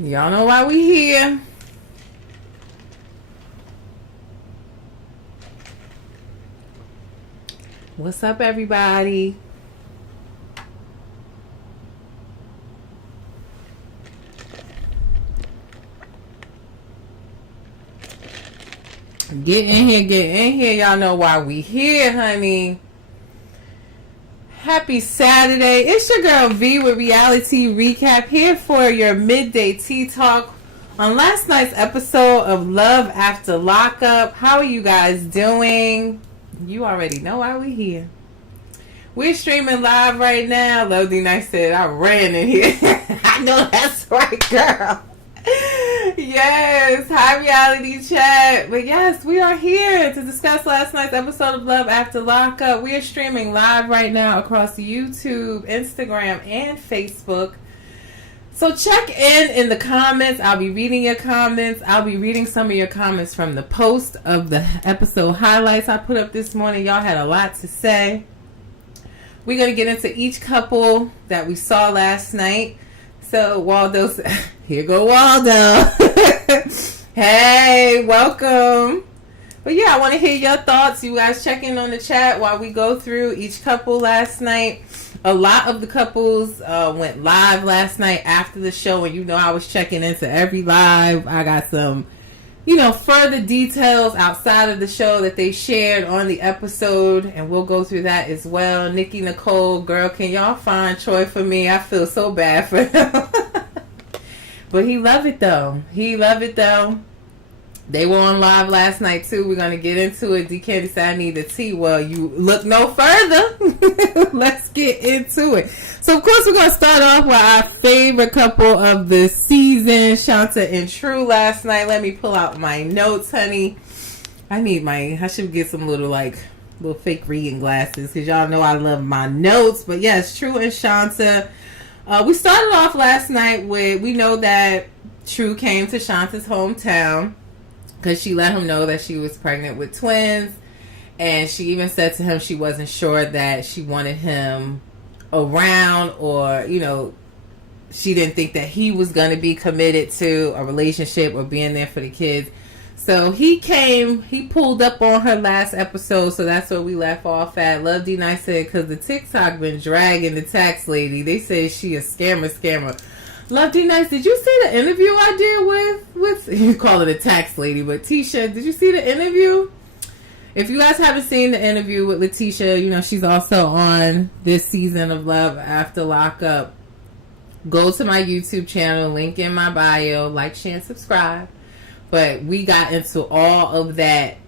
Y'all know why we here. What's up, everybody? Get in here, get in here. Y'all know why we here, honey. Happy Saturday. It's your girl V with Reality Recap here for your midday tea talk on last night's episode of Love After Lockup. How are you guys doing? You already know why we here. We're streaming live right now. Love D Nice said I ran in here. I know that's right, girl. Yes, hi reality chat. But yes, we are here to discuss last night's episode of Love After Lockup. We are streaming live right now across YouTube, Instagram, and Facebook. So check in the comments. I'll be reading your comments. I'll be reading some of your comments from the post of the episode highlights I put up this morning. Y'all had a lot to say. We're going to get into each couple that we saw last night. So Waldo's, here go Waldo. Hey, welcome. But yeah, I want to hear your thoughts. You guys check in on the chat while we go through each couple last night. A lot of the couples went live last night after the show, and you know I was checking into every live. I got some, further details outside of the show that they shared on the episode, and we'll go through that as well. Nikki Nicole, girl, can y'all find Troy for me? I feel so bad for him. But he loved it though. They were on live last night too. We're going to get into it. D Candy said I need the tea. Well, you look no further. Let's get into it. So of course we're going to start off with our favorite couple of the season, Shanta and True last night. Let me pull out my notes, honey. I should get some little fake reading glasses because y'all know I love my notes. But yes, True and Shanta. We started off last night with, we know that True came to Shanta's hometown because she let him know that she was pregnant with twins. And she even said to him she wasn't sure that she wanted him around, or, she didn't think that he was going to be committed to a relationship or being there for the kids. So he pulled up on her last episode, so that's where we left off at. Love D Nice said, because the TikTok been dragging the tax lady. They say she a scammer. Love D Nice, did you see the interview I did with you call it a tax lady, but Tisha, did you see the interview? If you guys haven't seen the interview with Letitia, she's also on this season of Love After Lockup. Go to my YouTube channel, link in my bio, like, share, and subscribe. But we got into all of that,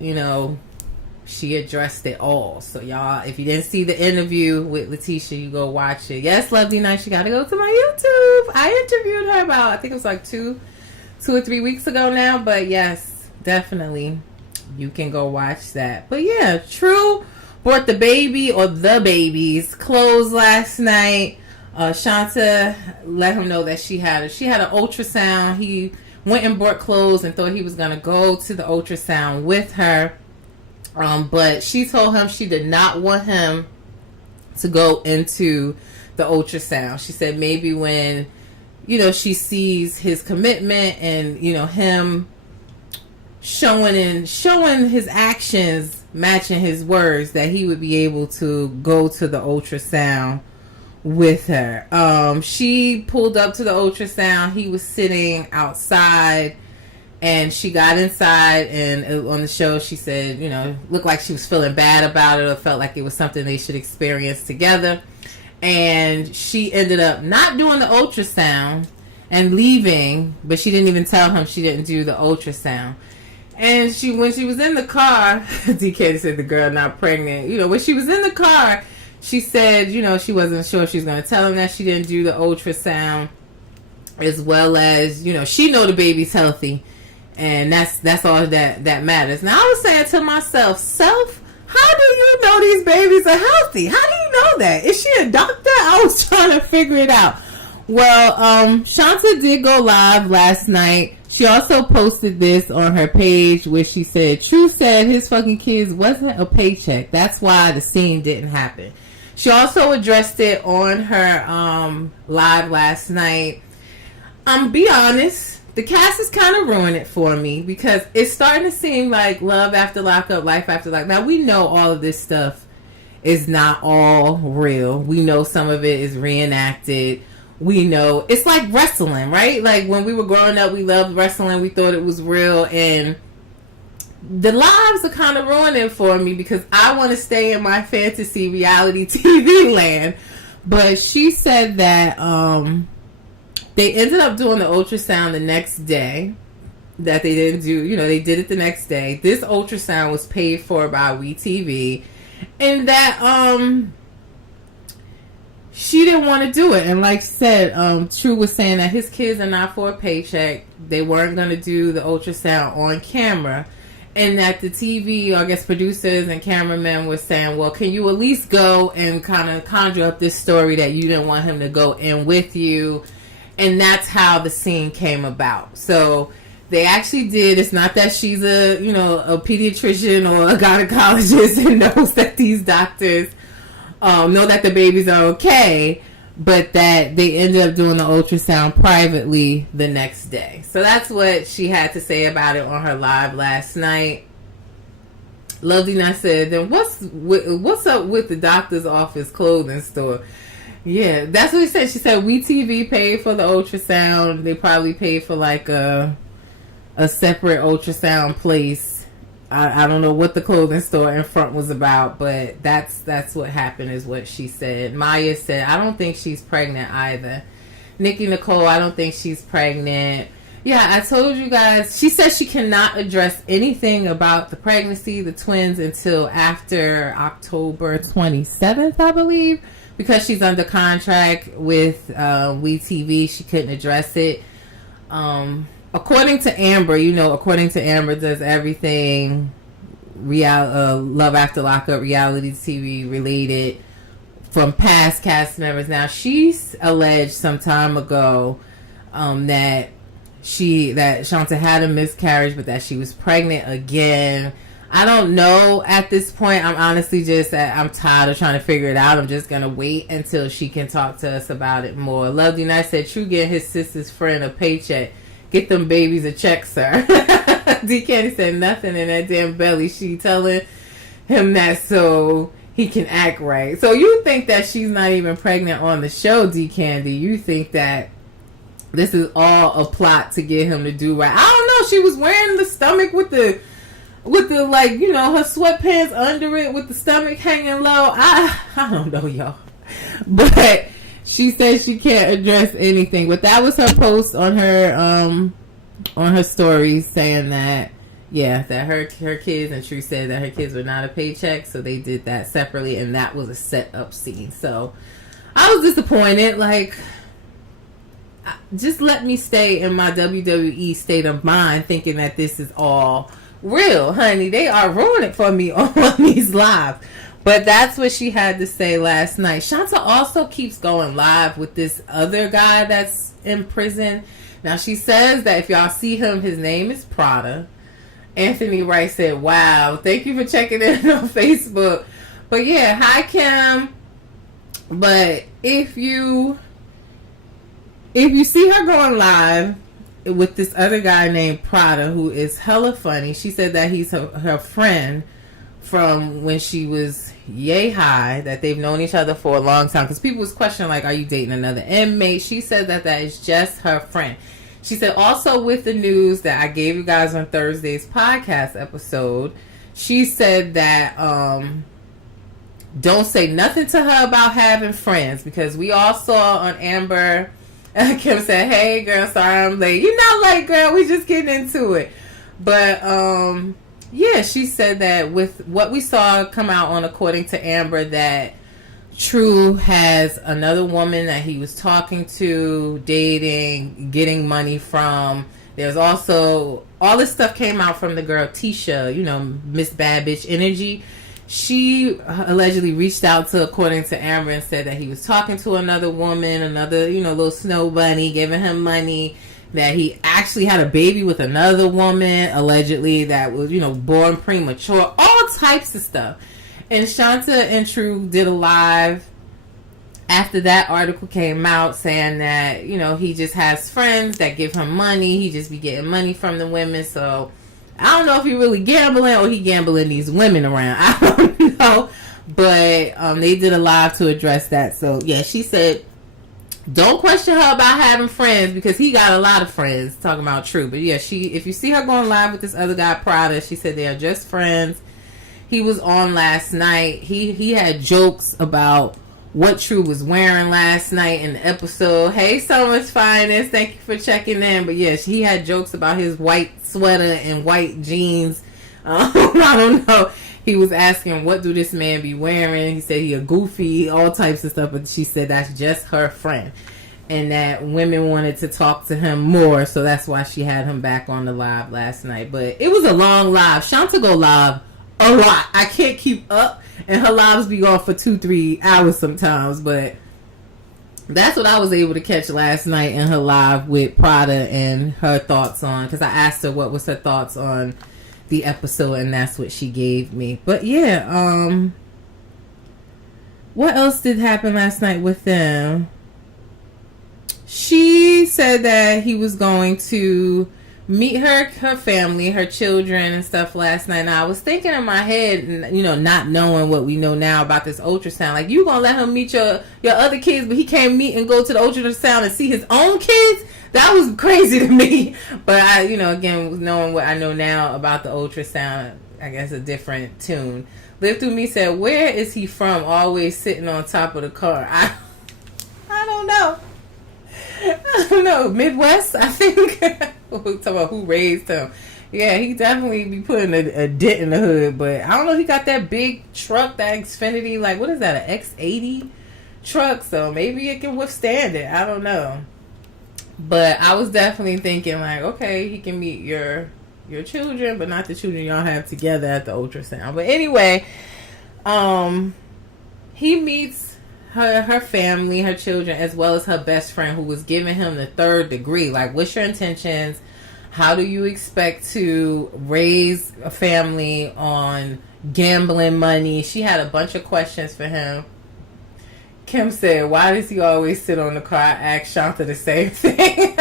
she addressed it all. So y'all, if you didn't see the interview with Letitia, you go watch it. Yes, Love D Nice, you gotta go to my YouTube. I interviewed her about, I think it was like two or 3 weeks ago now. But yes, definitely, you can go watch that. But yeah, True bought the baby or the baby's clothes last night. Shanta let him know that she had an ultrasound. He went and bought clothes and thought he was going to go to the ultrasound with her. But she told him she did not want him to go into the ultrasound. She said maybe when, she sees his commitment and, him showing his actions matching his words, that he would be able to go to the ultrasound with her. She pulled up to the ultrasound. He was sitting outside, and she got inside, and on the show she said, looked like she was feeling bad about it, or felt like it was something they should experience together. And she ended up not doing the ultrasound and leaving, but she didn't even tell him she didn't do the ultrasound. And when she was in the car, DK said the girl not pregnant, when she was in the car, she said, she wasn't sure she was going to tell him that she didn't do the ultrasound, as well as, she know the baby's healthy, and that's all that matters. Now, I was saying to myself, how do you know these babies are healthy? How do you know that? Is she a doctor? I was trying to figure it out. Well, Shanta did go live last night. She also posted this on her page where she said, True said his fucking kids wasn't a paycheck. That's why the scene didn't happen. She also addressed it on her live last night. Be honest. The cast is kind of ruining it for me because it's starting to seem like Love After Lockup, Life After Lockup. Now, we know all of this stuff is not all real. We know some of it is reenacted. We know it's like wrestling, right? Like when we were growing up, we loved wrestling. We thought it was real. And the lives are kind of ruining it for me because I want to stay in my fantasy reality TV land. But she said that they ended up doing the ultrasound the next day. That they didn't do, they did it the next day. This ultrasound was paid for by WeTV. And that she didn't want to do it. And like I said, True was saying that his kids are not for a paycheck. They weren't going to do the ultrasound on camera. And that the TV, or I guess producers and cameramen were saying, well, can you at least go and kind of conjure up this story that you didn't want him to go in with you? And that's how the scene came about. So they actually did. It's not that she's a pediatrician or a gynecologist and knows that these doctors know that the babies are okay, but that they ended up doing the ultrasound privately the next day. So that's what she had to say about it on her live last night. Lovely Nut said, then what's up with the doctor's office clothing store? Yeah, that's what she said. She said WeTV paid for the ultrasound. They probably paid for like a separate ultrasound place. I don't know what the clothing store in front was about, but that's what happened is what she said. Maya said, I don't think she's pregnant either. Nikki Nicole, I don't think she's pregnant. Yeah, I told you guys. She says she cannot address anything about the pregnancy, the twins, until after October 27th, I believe, because she's under contract with WeTV. She couldn't address it. According to Amber, Amber does everything Love After Lockup, reality TV related from past cast members. Now, she's alleged some time ago that Shanta had a miscarriage, but that she was pregnant again. I don't know at this point. I'm honestly I'm tired of trying to figure it out. I'm just going to wait until she can talk to us about it more. Lovely Night said, True get his sister's friend a paycheck. Get them babies a check, sir. D. Candy said nothing in that damn belly. She telling him that so he can act right. So you think that she's not even pregnant on the show, D. Candy. You think that this is all a plot to get him to do right. I don't know. She was wearing the stomach with the her sweatpants under it with the stomach hanging low. I don't know, y'all. But she says she can't address anything. But that was her post on her stories saying that, that her kids, and True said that her kids were not a paycheck, so they did that separately, and that was a set up scene. So I was disappointed. Like, just let me stay in my WWE state of mind thinking that this is all real, honey. They are ruining it for me on these lives. But that's what she had to say last night. Shanta also keeps going live with this other guy that's in prison. Now, she says that if y'all see him, his name is Prada. Anthony Wright said, wow, thank you for checking in on Facebook. But yeah, hi, Kim. But if you see her going live with this other guy named Prada, who is hella funny, she said that he's her friend from when she was yay high, that they've known each other for a long time, because people was questioning, like, are you dating another inmate? She said that is just her friend. She said also with the news that I gave you guys on Thursday's podcast episode, she said that don't say nothing to her about having friends, because we all saw on Amber, Kim said, hey girl, sorry I'm late. You're not late, girl, we just getting into it. But yeah, she said that with what we saw come out on According to Amber, that True has another woman that he was talking to, dating, getting money from. There's also, all this stuff came out from the girl Tisha, Miss Bad Bitch Energy. She allegedly reached out to According to Amber and said that he was talking to another woman, another, little snow bunny, giving him money, that he actually had a baby with another woman, allegedly, that was, born premature, all types of stuff. And Shanta and True did a live after that article came out saying that, you know, he just has friends that give him money. He just be getting money from the women. So I don't know if he really gambling or he gambling these women around. I don't know. But they did a live to address that. So yeah, she said, don't question her about having friends because he got a lot of friends. Talking about True. But yeah, if you see her going live with this other guy, Prada, she said they are just friends. He was on last night. He had jokes about what True was wearing last night in the episode. Hey, Summer's Finest, thank you for checking in. But yes, he had jokes about his white sweater and white jeans. I don't know. He was asking, what do this man be wearing? He said he a goofy, all types of stuff. But she said that's just her friend. And that women wanted to talk to him more. So that's why she had him back on the live last night. But it was a long live. Shanta go live a lot. I can't keep up. And her lives be on for 2-3 hours sometimes. But that's what I was able to catch last night in her live with Prada and her thoughts on. Because I asked her what was her thoughts on the episode, and that's what she gave me. But yeah, what else did happen last night with them? She said that he was going to meet her family, her children and stuff last night. And I was thinking in my head, you know, not knowing what we know now about this ultrasound, like, you gonna let him meet your other kids, but he can't meet and go to the ultrasound and see his own kids? That was crazy to me. But I, you know, again, knowing what I know now about the ultrasound, I guess a different tune. Live Through Me said, where is he from? Always sitting on top of the car. I don't know. I don't know. Midwest, I think. We'll talk about who raised him. Yeah, he definitely be putting a dent in the hood. But I don't know. He got that big truck, that Xfinity. Like, what is that, an X80 truck? So maybe it can withstand it. I don't know. But I was definitely thinking, like, okay, he can meet your children, but not the children y'all have together at the ultrasound. But anyway, he meets her family, her children, as well as her best friend who was giving him the 3rd degree. Like, what's your intentions? How do you expect to raise a family on gambling money? She had a bunch of questions for him. Kim said, why does he always sit on the car? I asked Shanta the same thing.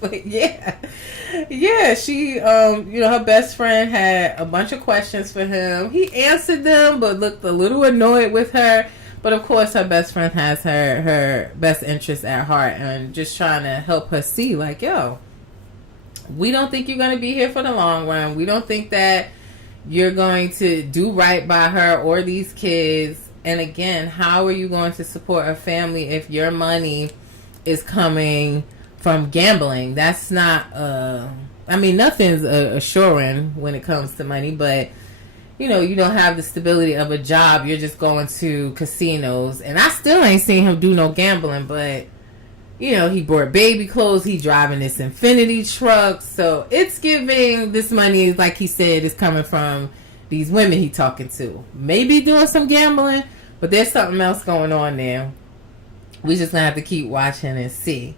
But yeah, she, you know, her best friend had a bunch of questions for him. He answered them, but looked a little annoyed with her. But of course, her best friend has her best interest at heart and just trying to help her see, like, yo, we don't think you're going to be here for the long run. We don't think that you're going to do right by her or these kids. And again, how are you going to support a family if your money is coming from gambling? That's not, I mean, nothing's assuring when it comes to money, but, you know, you don't have the stability of a job. You're just going to casinos. And I still ain't seen him do no gambling, but, you know, he bought baby clothes. He driving this Infinity truck. So it's giving this money, like he said, is coming from these women he talking to. Maybe doing some gambling, but there's something else going on there. We just gonna have to keep watching and see.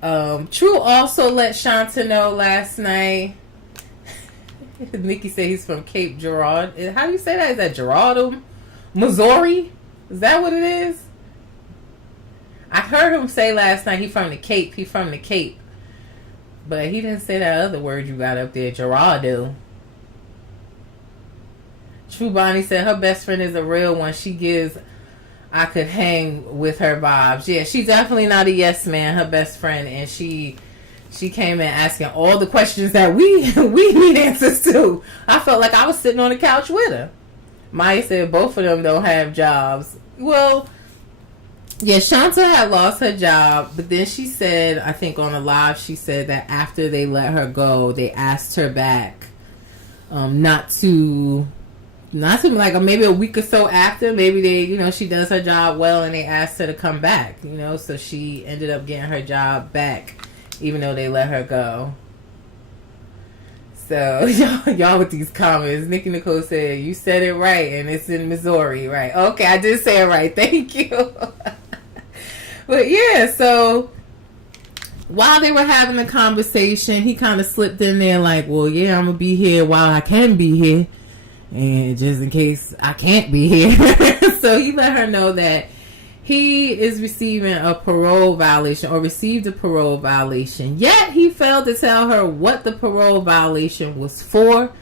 True also let Shanta know last night. Nikki said he's from Cape Girardeau. How do you say that? Is that Girardeau, Missouri? Is that what it is? I heard him say last night he's from the Cape. He's from the Cape. But he didn't say that other word you got up there, Girardeau. True Bonnie said her best friend is a real one. She gives I could hang with her vibes. Yeah, she's definitely not a yes man, her best friend. And she came in asking all the questions that we need answers to. I felt like I was sitting on the couch with her. Maya said both of them don't have jobs. Well, yeah, Shanta had lost her job, but then she said, I think on a live, she said that after they let her go, they asked her back, not to like maybe a week or so after, maybe they, you know, she does her job well and they asked her to come back, you know, so she ended up getting her job back, even though they let her go. So, y'all with these comments. Nikki Nicole said, you said it right, and it's in Missouri, right? Okay, I did say it right. Thank you. But yeah, so while they were having the conversation, he kind of slipped in there like, well, yeah, I'm going to be here while I can be here. And just in case I can't be here. So he let her know that he is receiving a parole violation or received a parole violation. Yet he failed to tell her what the parole violation was for.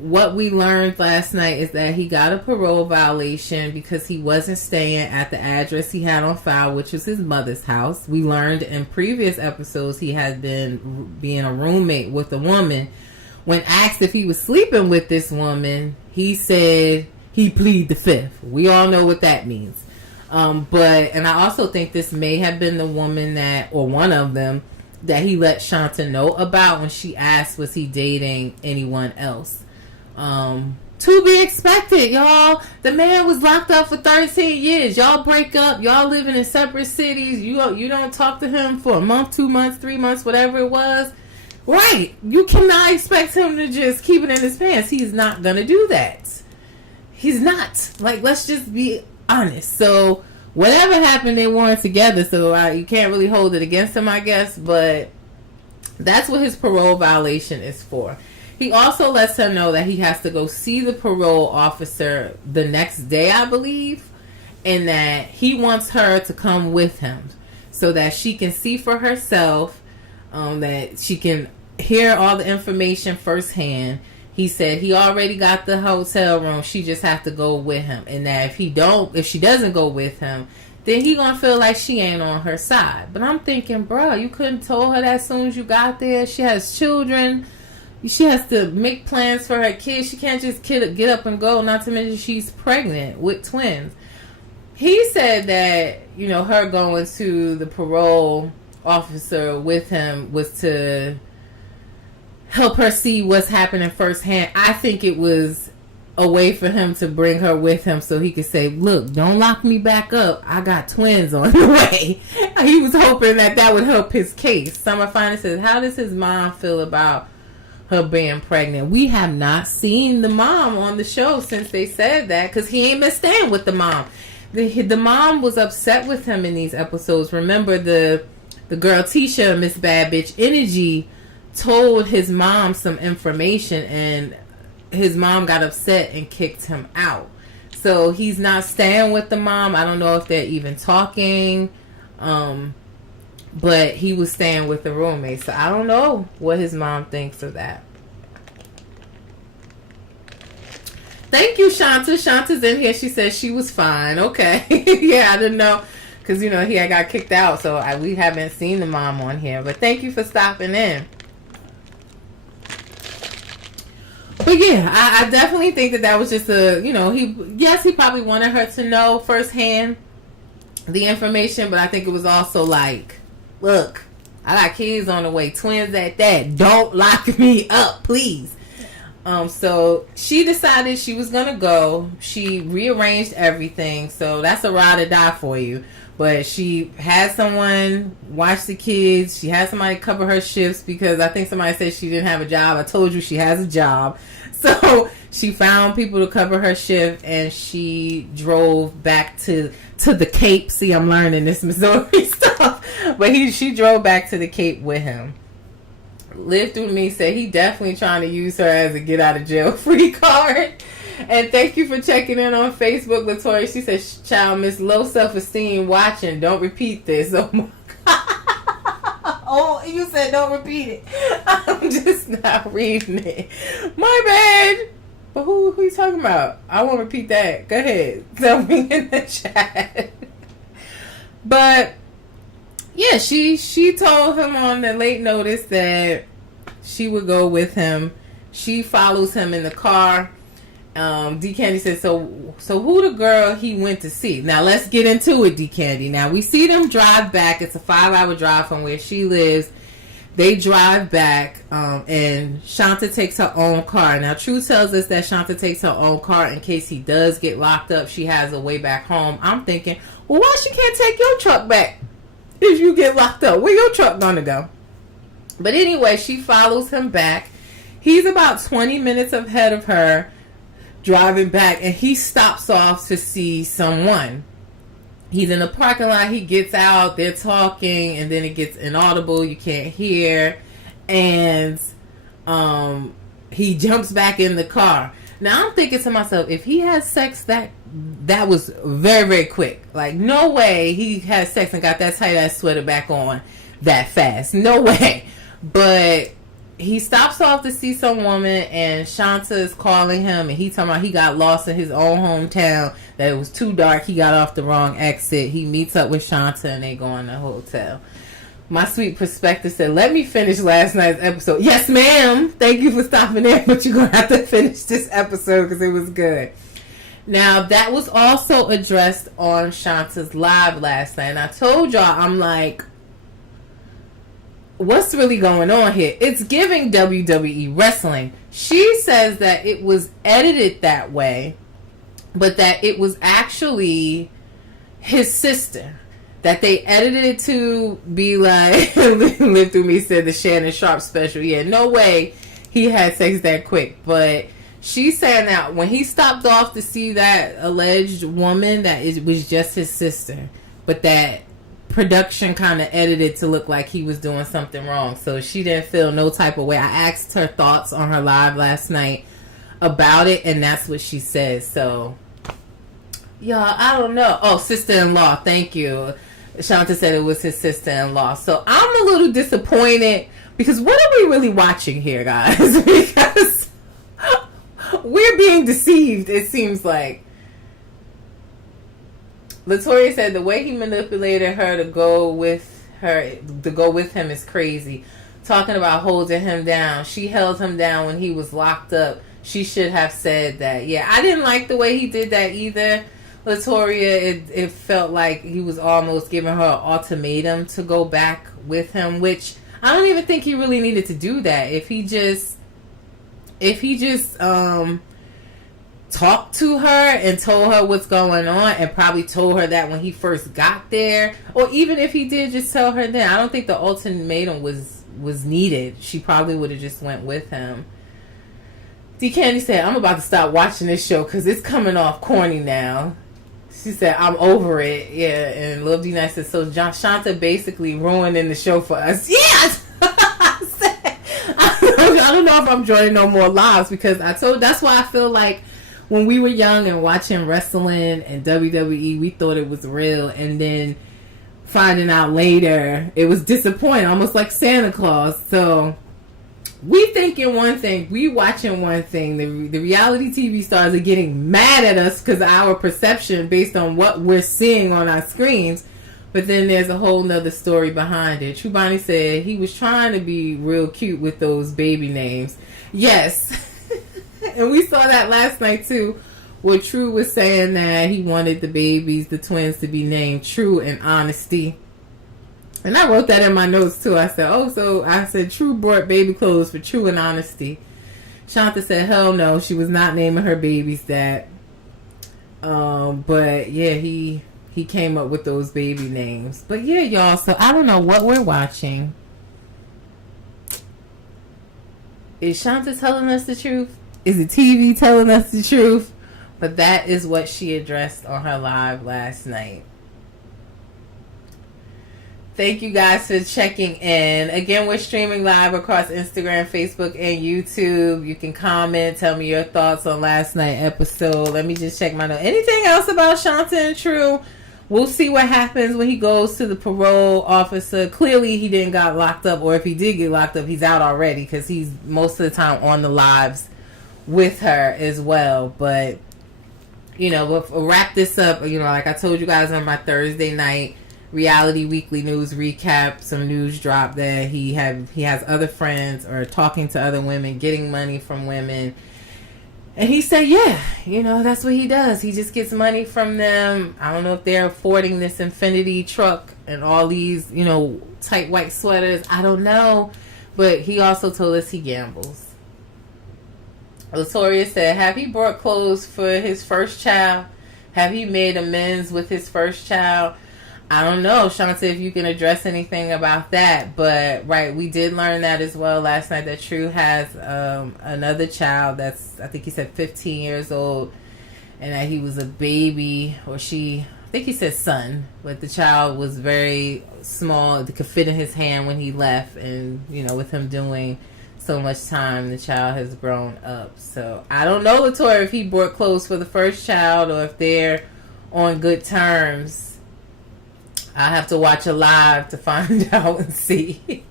What we learned last night is that he got a parole violation because he wasn't staying at the address he had on file, which was his mother's house. We learned in previous episodes he had been being a roommate with a woman. When asked if he was sleeping with this woman, he said he pleaded the fifth. We all know what that means. And I also think this may have been the woman that, or one of them, that he let Shanta know about when she asked, was he dating anyone else? To be expected, y'all. The man was locked up for 13 years. Y'all break up. Y'all living in separate cities. You don't talk to him for a month, 2 months, 3 months, whatever it was. Right. You cannot expect him to just keep it in his pants. He's not going to do that. He's not. Like, let's just be honest. So, whatever happened, they weren't together. So, you can't really hold it against him, I guess. But that's what his parole violation is for. He also lets her know that he has to go see the parole officer the next day, I believe. And that he wants her to come with him so that she can see for herself, that she can hear all the information firsthand. He said he already got the hotel room. She just have to go with him. And that if she doesn't go with him, then he gonna feel like she ain't on her side. But I'm thinking, bro, you couldn't told her that as soon as you got there. She has children. She has to make plans for her kids. She can't just get up and go. Not to mention she's pregnant with twins. He said that, her going to the parole officer with him was to help her see what's happening firsthand. I think it was a way for him to bring her with him so he could say, look, don't lock me back up. I got twins on the way. He was hoping that would help his case. Summer Finance says, how does his mom feel about her being pregnant? We have not seen the mom on the show since they said that, because he ain't been staying with the mom. The mom was upset with him in these episodes. Remember the girl Tisha, Miss Bad Bitch Energy, told his mom some information, and his mom got upset and kicked him out. So he's not staying with the mom. I don't know if they're even talking, but he was staying with the roommate. So I don't know what his mom thinks of that. Thank you, Shanta. Shanta's in here. She says she was fine. Okay. Yeah, I didn't know, because he had got kicked out, so we haven't seen the mom on here. But thank you for stopping in. But yeah, I definitely think that was just he probably wanted her to know firsthand the information, but I think it was also like, look, I got kids on the way, twins at that. Don't lock me up, please. So she decided she was going to go. She rearranged everything. So that's a ride or die for you. But she had someone watch the kids. She had somebody cover her shifts, because I think somebody said she didn't have a job. I told you she has a job. So she found people to cover her shift, and she drove back to the Cape. See, I'm learning this Missouri stuff. But she drove back to the Cape with him. Live Through Me said he definitely trying to use her as a get out of jail free card. And thank you for checking in on Facebook, Latoya. She says, child, Miss Low Self-Esteem watching. Don't repeat this. Oh, my God. Oh, you said don't repeat it. I'm just not reading it. My bad. But who you talking about? I won't repeat that. Go ahead. Tell me in the chat. But yeah, she told him on the late notice that she would go with him. She follows him in the car. D Candy says, so who the girl he went to see? Now let's get into it, D Candy. Now we see them drive back. It's a 5-hour drive from where she lives. They drive back, and Shanta takes her own car. Now True tells us that Shanta takes her own car in case he does get locked up. She has a way back home. I'm thinking, well, why she can't take your truck back if you get locked up? Where your truck gonna go? But anyway, she follows him back. He's about 20 minutes ahead of her, driving back, and he stops off to see someone. He's in the parking lot. He gets out. They're talking, and then it gets inaudible. You can't hear. And he jumps back in the car. Now I'm thinking to myself, if he had sex, that was very, very quick. Like, no way he had sex and got that tight ass sweater back on that fast. No way. But he stops off to see some woman, and Shanta is calling him, and he talking about he got lost in his own hometown, that it was too dark, he got off the wrong exit. He meets up with Shanta, and they go in the hotel. My sweet perspective said, let me finish last night's episode. Yes, ma'am. Thank you for stopping there, but you're going to have to finish this episode because it was good. Now, that was also addressed on Shanta's live last night, and I told y'all, I'm like, what's really going on here? It's giving WWE wrestling. She says that it was edited that way, but that it was actually his sister. That they edited it to be like, Live Through Me said the Shannon Sharp special. Yeah, no way he had sex that quick. But she's saying that when he stopped off to see that alleged woman, that it was just his sister. But that production kind of edited to look like he was doing something wrong. So she didn't feel no type of way. I asked her thoughts on her live last night about it, and that's what she says. So, y'all, I don't know. Oh, sister-in-law, thank you. Shanta said it was his sister-in-law. So I'm a little disappointed because what are we really watching here, guys? Because we're being deceived, it seems like. Latoya said the way he manipulated her to go with him is crazy. Talking about holding him down. She held him down when he was locked up. She should have said that. Yeah, I didn't like the way he did that either. Latoya, it felt like he was almost giving her an ultimatum to go back with him, which I don't even think he really needed to do that. If he just talked to her and told her what's going on, and probably told her that when he first got there, or even if he did just tell her then, I don't think the ultimatum was needed. She probably would have just went with him. D Candy said, I'm about to stop watching this show because it's coming off corny now. She said, I'm over it. Yeah, and Lil D Nice said, so Shanta basically ruining the show for us. Yes! I don't know if I'm joining no more lives, because that's why I feel like when we were young and watching wrestling and WWE, we thought it was real, and then finding out later it was disappointing, almost like Santa Claus. So we thinking one thing, we watching one thing. The reality TV stars are getting mad at us because of our perception based on what we're seeing on our screens. But then there's a whole nother story behind it. Trubani said he was trying to be real cute with those baby names. Yes. And we saw that last night too, where True was saying that he wanted the babies, the twins, to be named True and Honesty. And I wrote that in my notes too. I said, True brought baby clothes for True and Honesty. Shanta said, hell no, she was not naming her babies that. But yeah, he came up with those baby names. But yeah, y'all, so I don't know what we're watching. Is Shanta telling us the truth? Is the TV telling us the truth? But that is what she addressed on her live last night. Thank you guys for checking in. Again, we're streaming live across Instagram, Facebook, and YouTube. You can comment, tell me your thoughts on last night's episode. Let me just check my notes. Anything else about Shanta and True? We'll see what happens when he goes to the parole officer. Clearly, he didn't got locked up, or if he did get locked up, he's out already because he's most of the time on the lives with her as well. But, we'll wrap this up. Like I told you guys on my Thursday night Reality Weekly News recap, some news dropped that he has other friends or talking to other women, getting money from women. And he said, yeah, that's what he does. He just gets money from them. I don't know if they're affording this Infinity truck and all these, tight white sweaters. I don't know. But he also told us he gambles. Latoya said, have he bought clothes for his first child? Have he made amends with his first child? I don't know, Shanta, if you can address anything about that. But, right, we did learn that as well last night, that True has another child that's, I think he said 15 years old, and that he was a baby, I think he said son, but the child was very small. It could fit in his hand when he left, and, with him doing so much time. The child has grown up. So I don't know, Latoya, if he bought clothes for the first child or if they're on good terms. I have to watch a live to find out and see.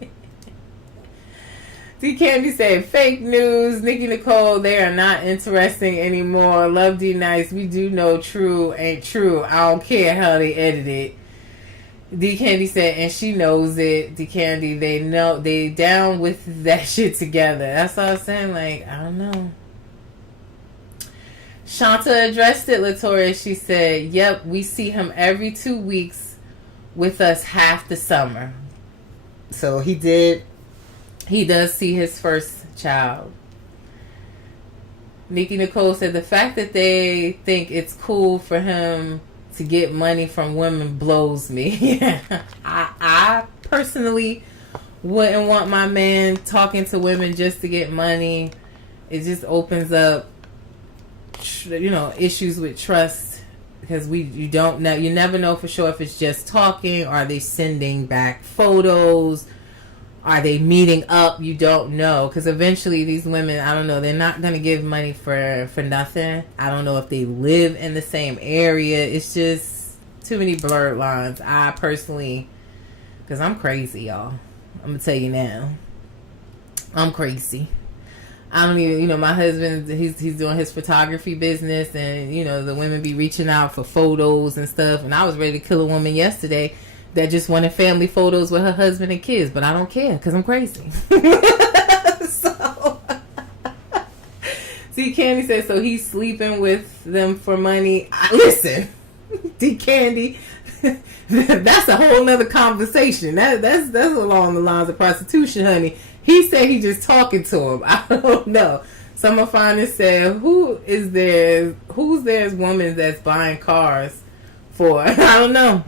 D Candy said, fake news. Nikki Nicole, they are not interesting anymore. Love D Nice. We do know true ain't true. I don't care how they edit it. D Candy said, and she knows it. D Candy, they know, they down with that shit together. That's what I was saying. Like, I don't know. Shanta addressed it, Latoya. She said, yep, we see him every 2 weeks with us half the summer. So he does see his first child. Nikki Nicole said, the fact that they think it's cool for him to get money from women blows me. I personally wouldn't want my man talking to women just to get money. It just opens up, issues with trust, because you don't know, you never know for sure if it's just talking, or are they sending back photos, are they meeting up? You don't know, because eventually these women, I don't know, they're not going to give money for nothing. I don't know if they live in the same area. It's just too many blurred lines. I personally, because I'm crazy, y'all. I'm going to tell you now. I'm crazy. I don't even, my husband, he's doing his photography business, and, the women be reaching out for photos and stuff. And I was ready to kill a woman yesterday that just wanted family photos with her husband and kids, but I don't care because I'm crazy. So, see, Candy says, so he's sleeping with them for money. Listen, D Candy, that's a whole nother conversation. That's along the lines of prostitution, honey. He said he just talking to him. I don't know. Summer Finest said, who's there's woman that's buying cars for? I don't know.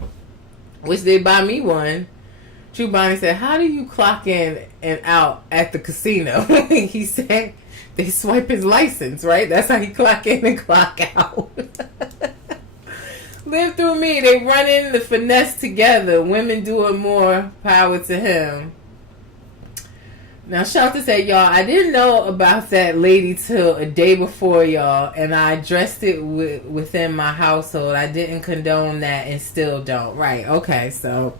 Wish they'd buy me one. True Bonnie said, how do you clock in and out at the casino? He said they swipe his license, right? That's how you clock in and clock out. Live Through Me, they run in the finesse together. Women doing more, power to him. Now, Shanta said, y'all, I didn't know about that lady till a day before, y'all, and I addressed it within my household. I didn't condone that and still don't. Right, okay, so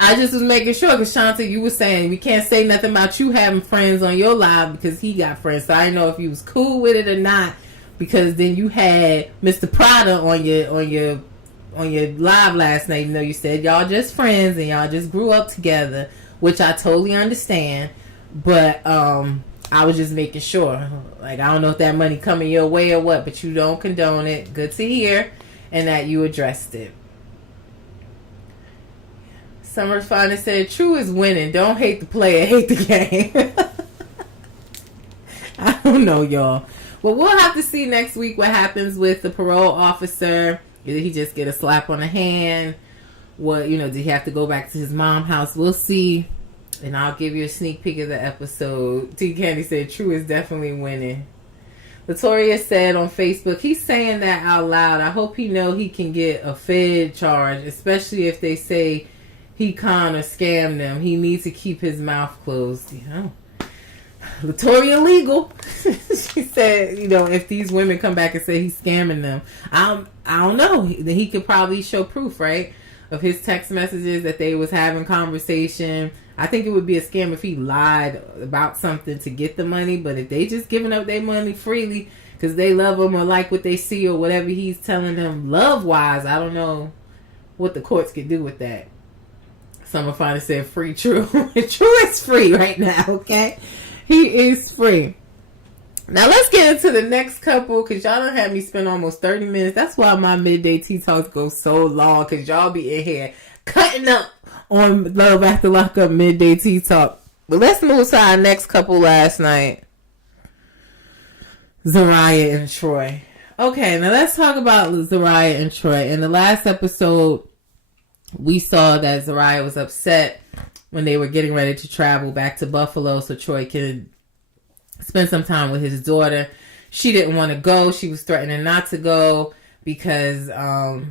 I just was making sure, because Shanta, you were saying we can't say nothing about you having friends on your live because he got friends, so I didn't know if you was cool with it or not, because then you had Mr. Prada on your live last night. You said y'all just friends and y'all just grew up together, which I totally understand, but I was just making sure. Like, I don't know if that money coming your way or what, but you don't condone it. Good to hear, and that you addressed it. Summer Finest said, true is winning. Don't hate the player, hate the game. I don't know, y'all. Well, we'll have to see next week what happens with the parole officer. Did he just get a slap on the hand? What, did he have to go back to his mom's house? We'll see. And I'll give you a sneak peek of the episode. T Candy said, true is definitely winning. Latoya said on Facebook, he's saying that out loud. I hope he know he can get a Fed charge, especially if they say he con or scam them. He needs to keep his mouth closed. Latoya legal. She said, if these women come back and say he's scamming them, I don't know. Then he could probably show proof, right, of his text messages that they was having conversation. I think it would be a scam if he lied about something to get the money, but if they just giving up their money freely because they love him or like what they see or whatever he's telling them love-wise, I don't know what the courts could do with that. Summer Finally said, free True. True is free right now, okay? He is free. Now let's get into the next couple, because y'all done had me spend almost 30 minutes. That's why my midday tea talks go so long, because y'all be in here cutting up on Love After Lockup midday tea talk. But let's move to our next couple last night. Zariah and Troy. Okay, now let's talk about Zariah and Troy. In the last episode, we saw that Zariah was upset when they were getting ready to travel back to Buffalo so Troy could spend some time with his daughter. She didn't want to go. She was threatening not to go. because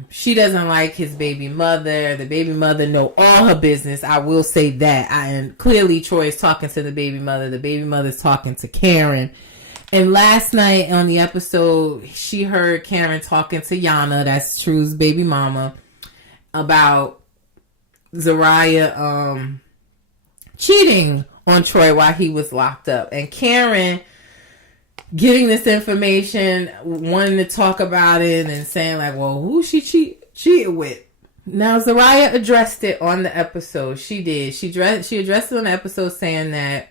she doesn't like his baby mother. The baby mother know all her business. I will say that. And clearly Troy is talking to the baby mother. The baby mother's talking to Karen. And last night on the episode, she heard Karen talking to Yana, that's True's baby mama, about Zariah cheating on Troy while he was locked up. And Karen getting this information, wanting to talk about it and saying like, well, who she cheated with? Now, Zariah addressed it on the episode. She did. She addressed it on the episode saying that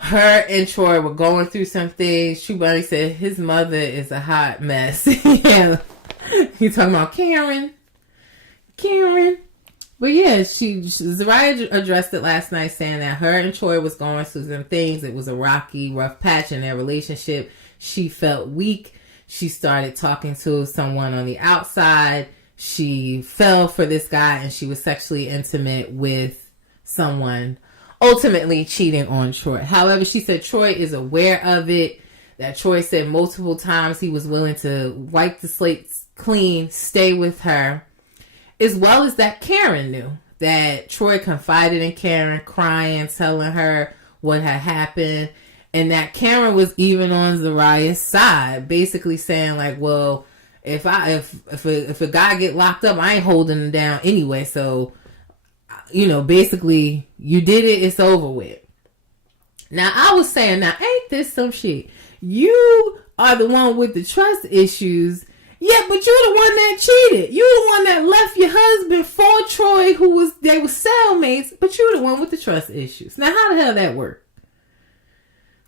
her and Troy were going through some things. True Bunny said his mother is a hot mess. Yeah. He's talking about Karen. But yeah, Zariah addressed it last night saying that her and Troy was going through some things. It was a rocky, rough patch in their relationship. She felt weak. She started talking to someone on the outside. She fell for this guy and she was sexually intimate with someone, ultimately cheating on Troy. However, she said Troy is aware of it. That Troy said multiple times he was willing to wipe the slate clean, stay with her. As well as that Karen knew that Troy confided in Karen, crying, telling her what had happened. And that Karen was even on Zariah's side, basically saying like, well, if a guy get locked up, I ain't holding him down anyway. So, basically you did it, it's over with. Now I was saying, now ain't this some shit? You are the one with the trust issues. Yeah, but you're the one that cheated. You're the one that left your husband for Troy, they were cellmates, but you're the one with the trust issues. Now, how the hell that work?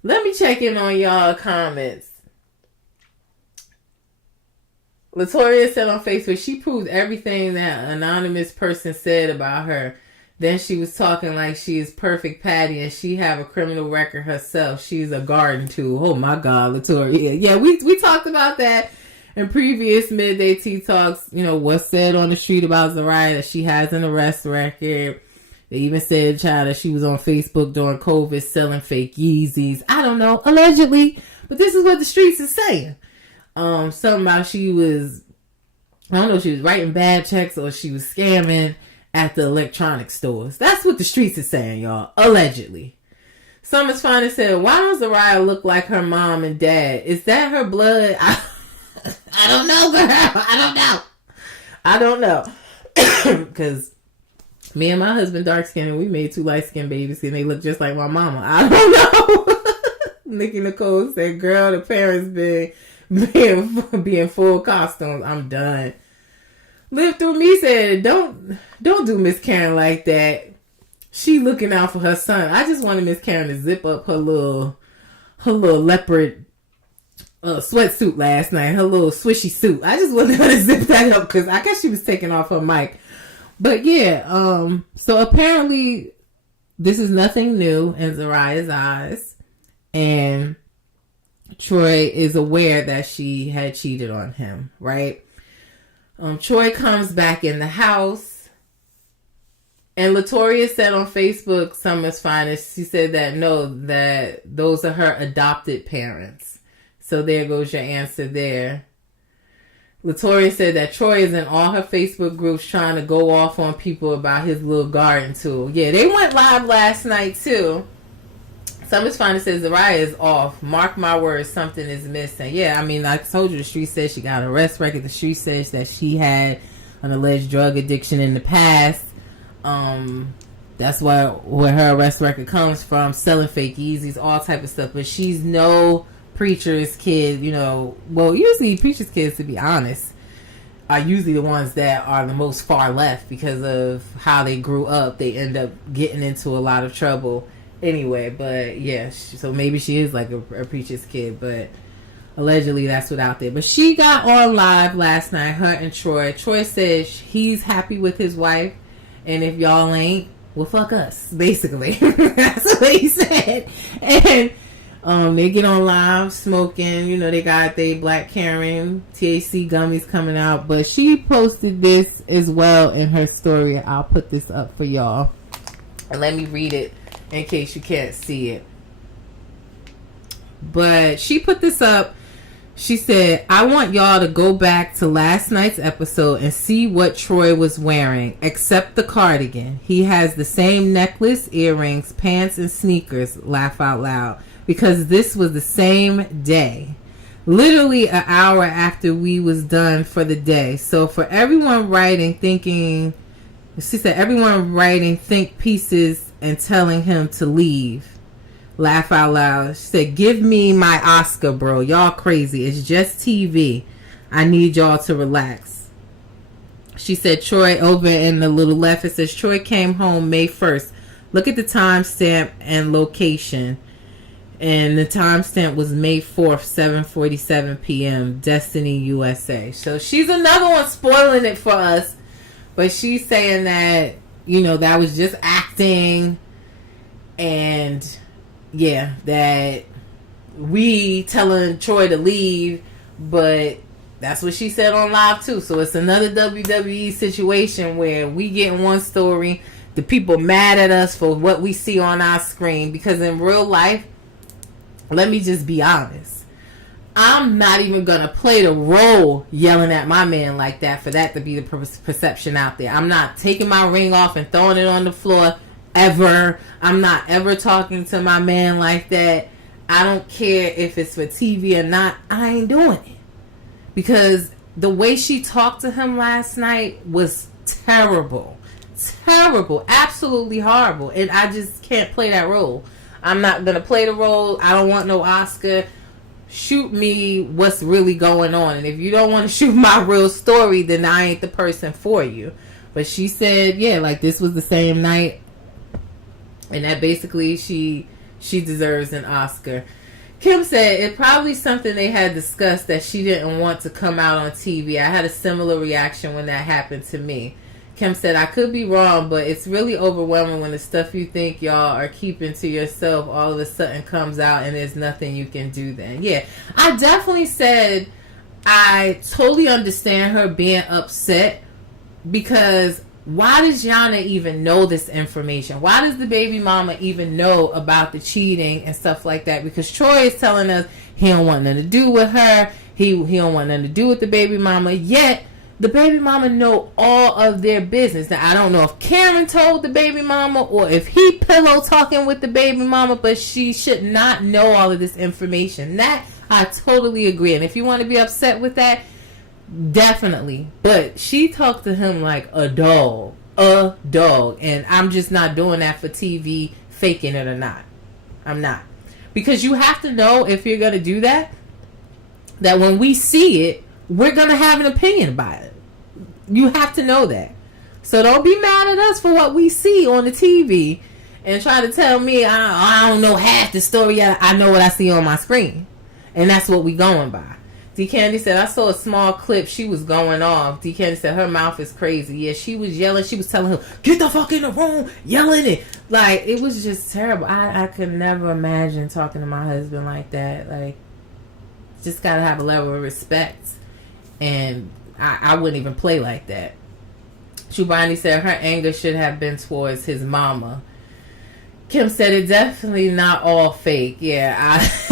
Let me check in on y'all comments. Latoria said on Facebook, she proved everything that an anonymous person said about her. Then she was talking like she is perfect Patty and she have a criminal record herself. She's a garden tool. Oh my God, Latoria. Yeah, we talked about that in previous Midday Tea Talks. What's said on the street about Zariah, that she has an arrest record. They even said, child, that she was on Facebook during COVID selling fake Yeezys. I don't know, allegedly, but this is what the streets is saying. Something about she was writing bad checks or she was scamming at the electronic stores. That's what the streets is saying, y'all. Allegedly. Summer's Finest said, why does Zariah look like her mom and dad? Is that her blood? I don't know, girl. I don't know. Because me and my husband dark skinned and we made 2 light skinned babies and they look just like my mama. I don't know. Nikki Nicole said, girl, the parents being full costumes. I'm done. Live Through Me said, don't do Miss Karen like that. She looking out for her son. I just wanted Miss Karen to zip up her little leopard sweatsuit last night. Her little swishy suit. I just wanted her to zip that up because I guess she was taking off her mic. But yeah, so apparently this is nothing new in Zariah's eyes. And Troy is aware that she had cheated on him, right? Troy comes back in the house. And Latoria said on Facebook, Summer's Finest, she said that those are her adopted parents. So there goes your answer there. Latoria said that Troy is in all her Facebook groups trying to go off on people about his little garden tool. Yeah, they went live last night too. Summer's Finest says Zariah is off. Mark my words, something is missing. Yeah, I mean, like I told you, the street says she got an arrest record. The street says that she had an alleged drug addiction in the past. That's where her arrest record comes from, selling fake Yeezys, all type of stuff. But she's no preacher's kid, well, usually preacher's kids, to be honest, are usually the ones that are the most far left because of how they grew up. They end up getting into a lot of trouble anyway. But yeah, so maybe she is like a preacher's kid, but allegedly that's what out there. But she got on live last night, her and Troy. Troy says he's happy with his wife, and if y'all ain't, well, fuck us, basically. That's what he said. And they get on live smoking. They got their Black Karen THC gummies coming out. But she posted this as well in her story. I'll put this up for y'all. And let me read it in case you can't see it. But she put this up. She said, I want y'all to go back to last night's episode and see what Troy was wearing, except the cardigan. He has the same necklace, earrings, pants, and sneakers. Laugh out loud. Because this was the same day. Literally an hour after we was done for the day. So for everyone writing, thinking, she said, everyone writing think pieces and telling him to leave. Laugh out loud. She said, give me my Oscar, bro. Y'all crazy. It's just TV. I need y'all to relax. She said, Troy, over in the little left, it says, Troy came home May 1st. Look at the timestamp and location. And the timestamp was May 4th, 7:47 p.m. Destiny, USA. So she's another one spoiling it for us. But she's saying that, you know, that was just acting. And yeah, that we telling Troy to leave, but that's what she said on live too. So it's another WWE situation where we getting one story, the people mad at us for what we see on our screen, because in real life, let me just be honest, I'm not even gonna play the role yelling at my man like that for that to be the perception out there. I'm not taking my ring off and throwing it on the floor ever. I'm not ever talking to my man like that. I don't care if it's for TV or not. I ain't doing it. Because the way she talked to him last night was terrible. Terrible. Absolutely horrible. And I just can't play that role. I'm not going to play the role. I don't want no Oscar. Shoot me what's really going on. And if you don't want to shoot my real story, then I ain't the person for you. But she said, yeah, like this was the same night. And that basically she deserves an Oscar. Kim said it's probably something they had discussed that she didn't want to come out on TV. I had a similar reaction when that happened to me. Kim said, I could be wrong, but it's really overwhelming when the stuff you think y'all are keeping to yourself all of a sudden comes out and there's nothing you can do then. Yeah, I definitely said I totally understand her being upset, because why does Yana even know this information? Why does the baby mama even know about the cheating and stuff like that? Because Troy is telling us he don't want nothing to do with her. He don't want nothing to do with the baby mama. Yet the baby mama know all of their business. Now, I don't know if Karen told the baby mama or if he pillow talking with the baby mama, but she should not know all of this information. That I totally agree. And if you want to be upset with that, definitely. But she talked to him like a dog. A dog. And I'm just not doing that for TV, faking it or not. I'm not. Because you have to know, if you're going to do that when we see it, we're going to have an opinion about it. You have to know that. So don't be mad at us for what we see on the TV and try to tell me I don't know half the story yet. I know what I see on my screen. And that's what we going by. D. Candy said, I saw a small clip. She was going off. D. Candy said, her mouth is crazy. Yeah, she was yelling. She was telling him, get the fuck in the room. Yelling it. Like, it was just terrible. I could never imagine talking to my husband like that. Like, just got to have a level of respect. And I wouldn't even play like that. Shubani said her anger should have been towards his mama. Kim said it definitely not all fake. Yeah,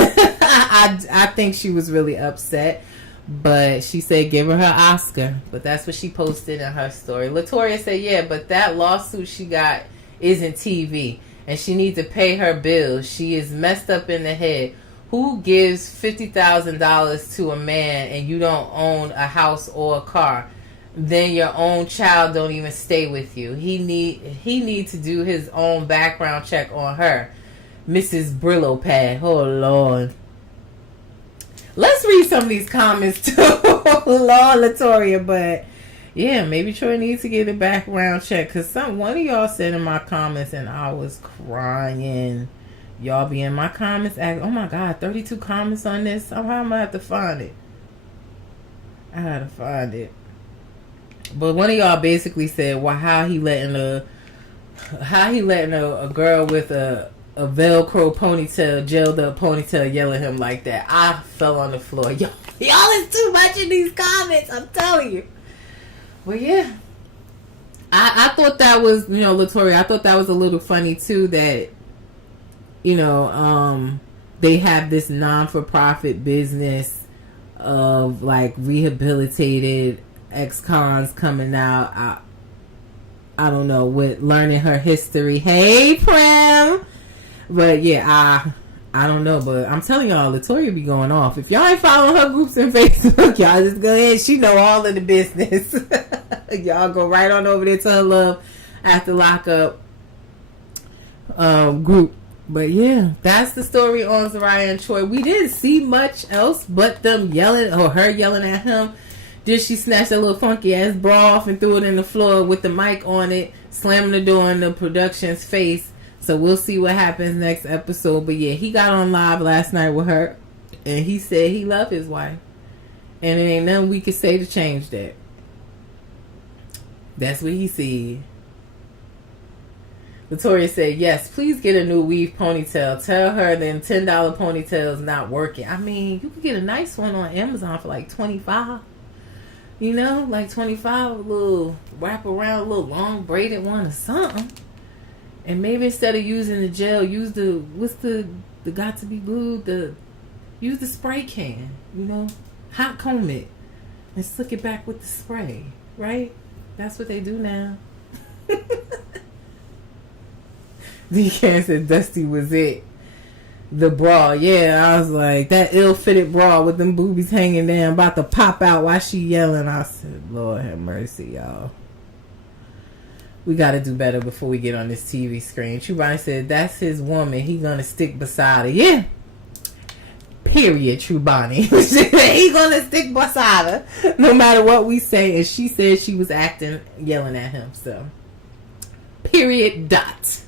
I think she was really upset. But she said give her Oscar. But that's what she posted in her story. Latoria said, yeah, but that lawsuit she got isn't TV. And she needs to pay her bills. She is messed up in the head. Who gives $50,000 to a man and you don't own a house or a car? Then your own child don't even stay with you. He need to do his own background check on her. Mrs. Brillo Pad. Oh, Lord. Let's read some of these comments too. Lord, Latoria. But, yeah, maybe Troy needs to get a background check. Because one of y'all said in my comments and I was crying. Y'all be in my comments asking, oh my God, 32 comments on this. How am I gonna have to find it? I gotta find it. But one of y'all basically said, well, how he letting a girl with a Velcro ponytail, gelled up ponytail, yell at him like that. I fell on the floor. Y'all is too much in these comments, I'm telling you. Well, yeah. I thought that was, Latoria, I thought that was a little funny too, that they have this non-for-profit business of like rehabilitated ex-cons coming out. I don't know, with learning her history. Hey, Prim! But yeah, I don't know, but I'm telling y'all, Latoya be going off. If y'all ain't following her groups on Facebook, y'all just go ahead. She know all of the business. Y'all go right on over there to her Love After Lockup group. But yeah, that's the story on Zariah and Troy. We didn't see much else but them yelling, or her yelling at him. Then she snatched that little funky ass bra off and threw it in the floor with the mic on it, slamming the door in the production's face. So we'll see what happens next episode. But yeah, he got on live last night with her, and he said he loved his wife, and it ain't nothing we could say to change that. That's what he said. Latoya said, yes, please get a new weave ponytail. Tell her them $10 ponytails not working. I mean, you could get a nice one on Amazon for like $25. You know, like $25, a little wrap around, a little long braided one or something. And maybe instead of using the gel, use the got to be glued, use the spray can, you know, hot comb it and slick it back with the spray, right? That's what they do now. DK said Dusty was it. The bra, yeah, I was like, that ill-fitted bra with them boobies hanging down, about to pop out while she yelling. I said, Lord have mercy, y'all. We got to do better before we get on this TV screen. Trubani said, that's his woman. He gonna stick beside her. Yeah. Period, Trubani. He gonna stick beside her no matter what we say. And she said she was acting, yelling at him. So, period, dot.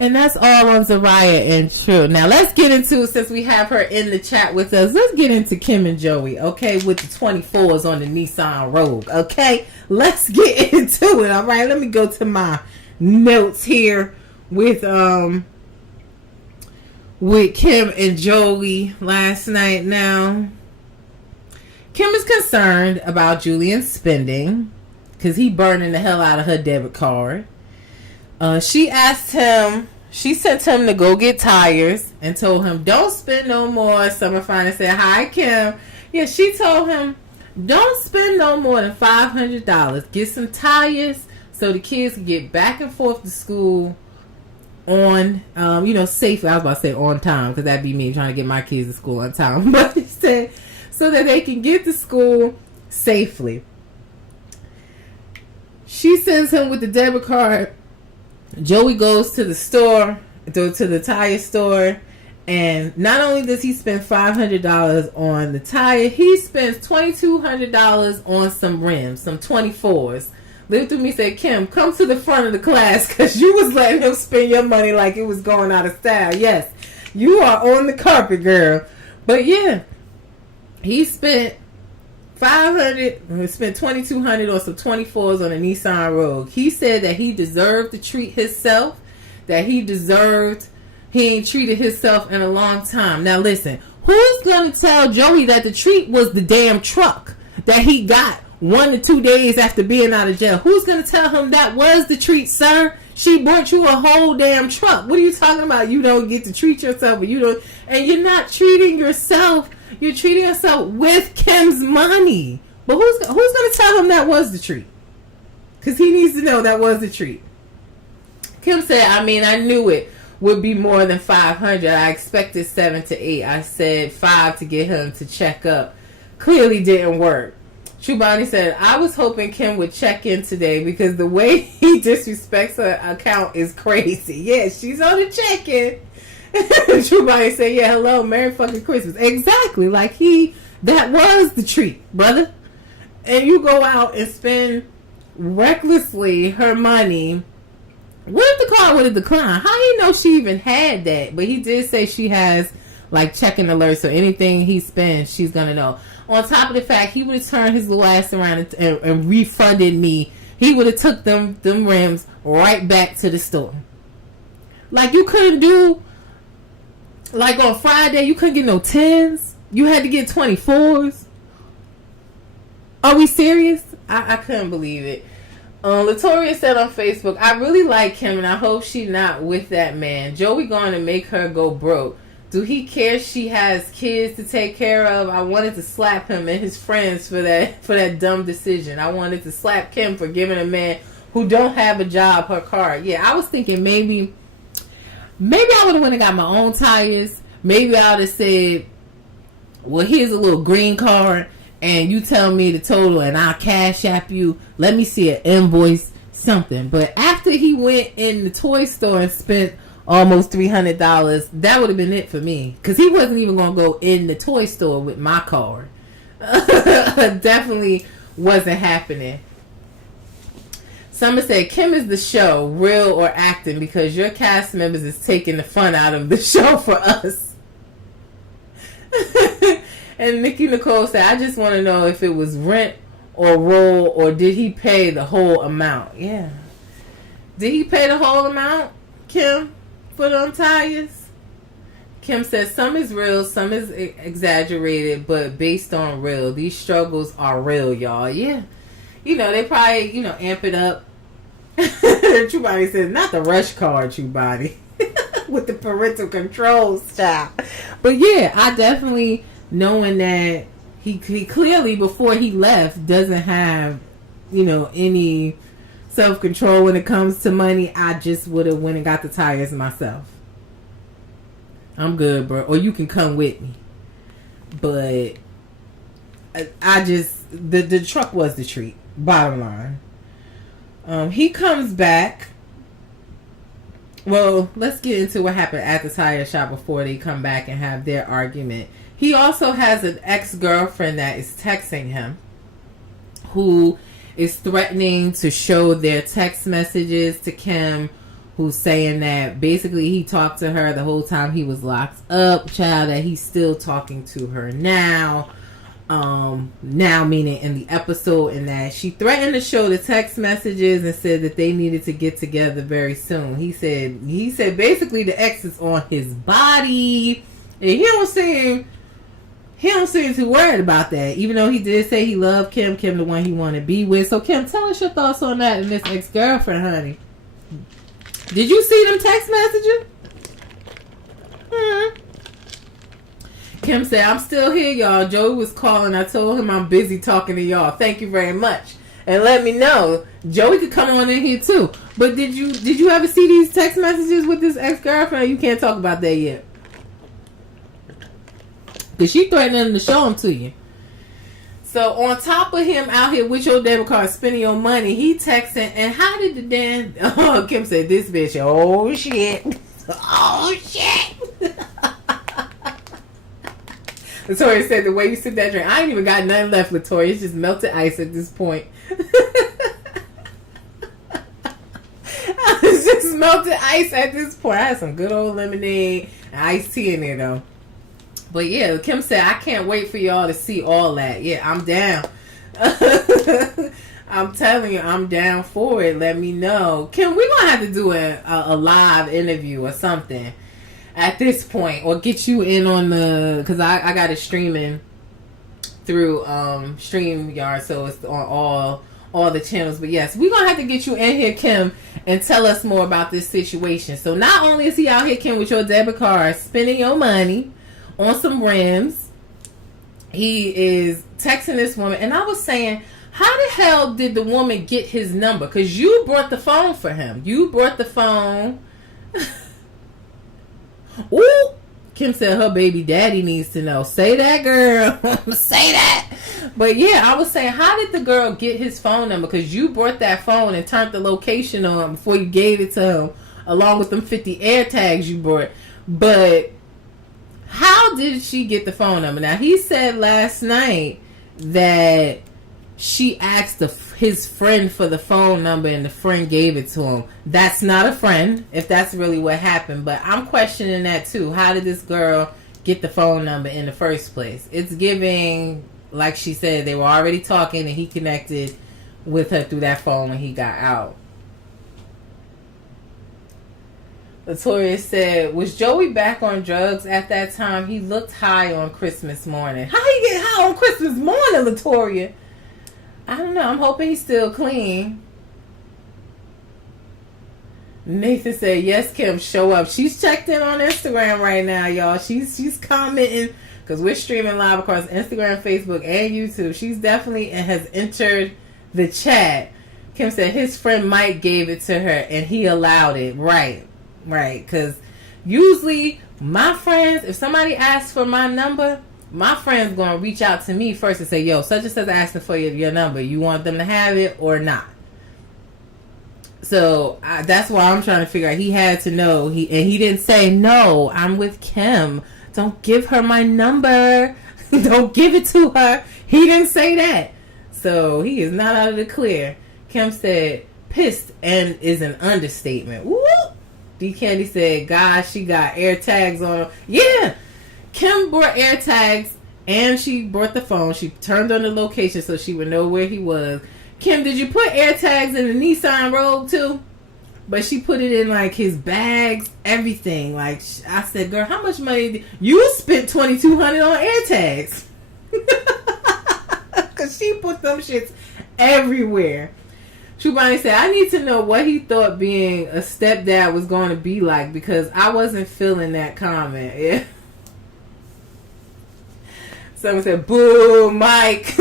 And that's all on Zariah and True. Now, let's get into, since we have her in the chat with us, let's get into Kim and Joey, okay, with the 24s on the Nissan Rogue, okay? Let's get into it, all right? Let me go to my notes here with Kim and Joey last night. Now, Kim is concerned about Julian's spending because he burning the hell out of her debit card. She asked him, she sent him to go get tires and told him, don't spend no more. Summer Finance said, hi, Kim. Yeah, she told him, don't spend no more than $500. Get some tires so the kids can get back and forth to school on, safely. I was about to say on time, because that'd be me trying to get my kids to school on time. But he said, so that they can get to school safely. She sends him with the debit card. Joey goes to the store, to the tire store, and not only does he spend $500 on the tire, he spends $2,200 on some rims, some 24s. Live Through Me said, Kim, come to the front of the class because you was letting him spend your money like it was going out of style. Yes, you are on the carpet, girl. But yeah, he spent $2,200 on some 24s on a Nissan Rogue. He said that he deserved to treat himself, that he ain't treated himself in a long time. Now listen, who's going to tell Joey that the treat was the damn truck that he got 1 to 2 days after being out of jail? Who's going to tell him that was the treat, sir? She bought you a whole damn truck. What are you talking about? You don't get to treat yourself, and you're not treating yourself. You're treating yourself with Kim's money. But who's going to tell him that was the treat? Because he needs to know that was the treat. Kim said, I knew it would be more than $500. I expected 7 to 8. I said 5 to get him to check up. Clearly didn't work. Trubani said, I was hoping Kim would check in today because the way he disrespects her account is crazy. Yeah, she's on the check-in. Trubani said, yeah, hello, Merry fucking Christmas. Exactly. Like that was the treat, brother. And you go out and spend recklessly her money. What if the card would have declined? How he know she even had that? But he did say she has like checking alerts, so anything he spends, she's gonna know. On top of the fact, he would have turned his little ass around and refunded me. He would have took them rims right back to the store. Like you couldn't do, like on Friday, you couldn't get no 10s. You had to get 24s. Are we serious? I couldn't believe it. Latoya said on Facebook, I really like him and I hope she's not with that man. Joey going to make her go broke. Do he care she has kids to take care of? I wanted to slap him and his friends for that dumb decision. I wanted to slap Kim for giving a man who don't have a job her car. Yeah, I was thinking maybe I would have went and got my own tires. Maybe I would have said, well, here's a little green card, and you tell me the total, and I'll cash app you. Let me see an invoice, something. But after he went in the toy store and spent almost $300, that would have been it for me. Because he wasn't even going to go in the toy store with my card. Definitely wasn't happening. Summer said, Kim is the show, real or acting, because your cast members is taking the fun out of the show for us. And Nikki Nicole said, I just want to know if it was rent or roll, or did he pay the whole amount? Yeah. Did he pay the whole amount, Kim, for them tires? Kim says, some is real, some is exaggerated, but based on real. These struggles are real, y'all. Yeah. You know, they probably, amp it up. True Body says, not the rush card, True Body. With the parental control style. But yeah, I definitely, knowing that he clearly, before he left, doesn't have, any self-control when it comes to money, I just would have went and got the tires myself. I'm good, bro. Or you can come with me. But I just, the truck was the treat. Bottom line. He comes back. Well, let's get into what happened at the tire shop before they come back and have their argument. He also has an ex-girlfriend that is texting him, who is threatening to show their text messages to Kim, who's saying that basically he talked to her the whole time he was locked up, child, that he's still talking to her now. Now meaning in the episode, and that she threatened to show the text messages and said that they needed to get together very soon. He said basically the ex is on his body, and he don't seem too worried about that, even though he did say he loved Kim the one he wanted to be with. So Kim, tell us your thoughts on that and this ex-girlfriend, honey. Did you see them text messages? Kim said, I'm still here, y'all. Joey was calling. I told him I'm busy talking to y'all. Thank you very much. And let me know. Joey could come on in here too. But did you ever see these text messages with this ex-girlfriend? You can't talk about that yet. Because she threatened him to show them to you. So on top of him out here with your debit card spending your money, he texting, and how did the damn... Oh, Kim said, this bitch, oh shit. Oh shit. Latoya said, the way you sip that drink, I ain't even got nothing left, Latoya. It's just melted ice at this point. It's just melted ice at this point. I had some good old lemonade and iced tea in there, though. But yeah, Kim said, I can't wait for y'all to see all that. Yeah, I'm down. I'm telling you, I'm down for it. Let me know. Kim, we're going to have to do a live interview or something at this point, or get you in on because I got it streaming through StreamYard, so it's on all the channels. But yes, we're gonna have to get you in here, Kim, and tell us more about this situation. So not only is he out here, Kim, with your debit card spending your money on some rims, he is texting this woman. And I was saying, how the hell did the woman get his number? Because you brought the phone for him. You brought the phone. Ooh, Kim said her baby daddy needs to know. Say that, girl. Say that. But yeah, I was saying, how did the girl get his phone number? Because you brought that phone and turned the location on before you gave it to him, along with them 50 air tags you brought. But how did she get the phone number? Now, he said last night that she asked his friend for the phone number and the friend gave it to him. That's not a friend, if that's really what happened. But I'm questioning that too. How did this girl get the phone number in the first place? It's giving, like she said, they were already talking and he connected with her through that phone when he got out. Latoya said, was Joey back on drugs at that time? He looked high on Christmas morning. How he get high on Christmas morning, Latoya? I don't know. I'm hoping he's still clean. Nathan said, yes, Kim, show up. She's checked in on Instagram right now, y'all. She's commenting because we're streaming live across Instagram, Facebook, and YouTube. She's definitely has entered the chat. Kim said his friend Mike gave it to her and he allowed it. Right. Because usually my friends, if somebody asks for my number, my friend's going to reach out to me first and say, yo, such and such asking for your number. You want them to have it or not? So that's why I'm trying to figure out. He had to know. He didn't say, no, I'm with Kim. Don't give her my number. Don't give it to her. He didn't say that. So he is not out of the clear. Kim said, pissed and is an understatement. Whoop. D Candy said, gosh, she got air tags on her. Yeah. Kim brought air tags and she brought the phone. She turned on the location so she would know where he was. Kim, did you put air tags in the Nissan Rogue too? But she put it in like his bags, everything. Like I said, girl, how much money you spent $2,200 on air tags? Cause she put them shits everywhere. Chubani said, I need to know what he thought being a stepdad was going to be like because I wasn't feeling that comment. Yeah. Someone said, boo, Mike.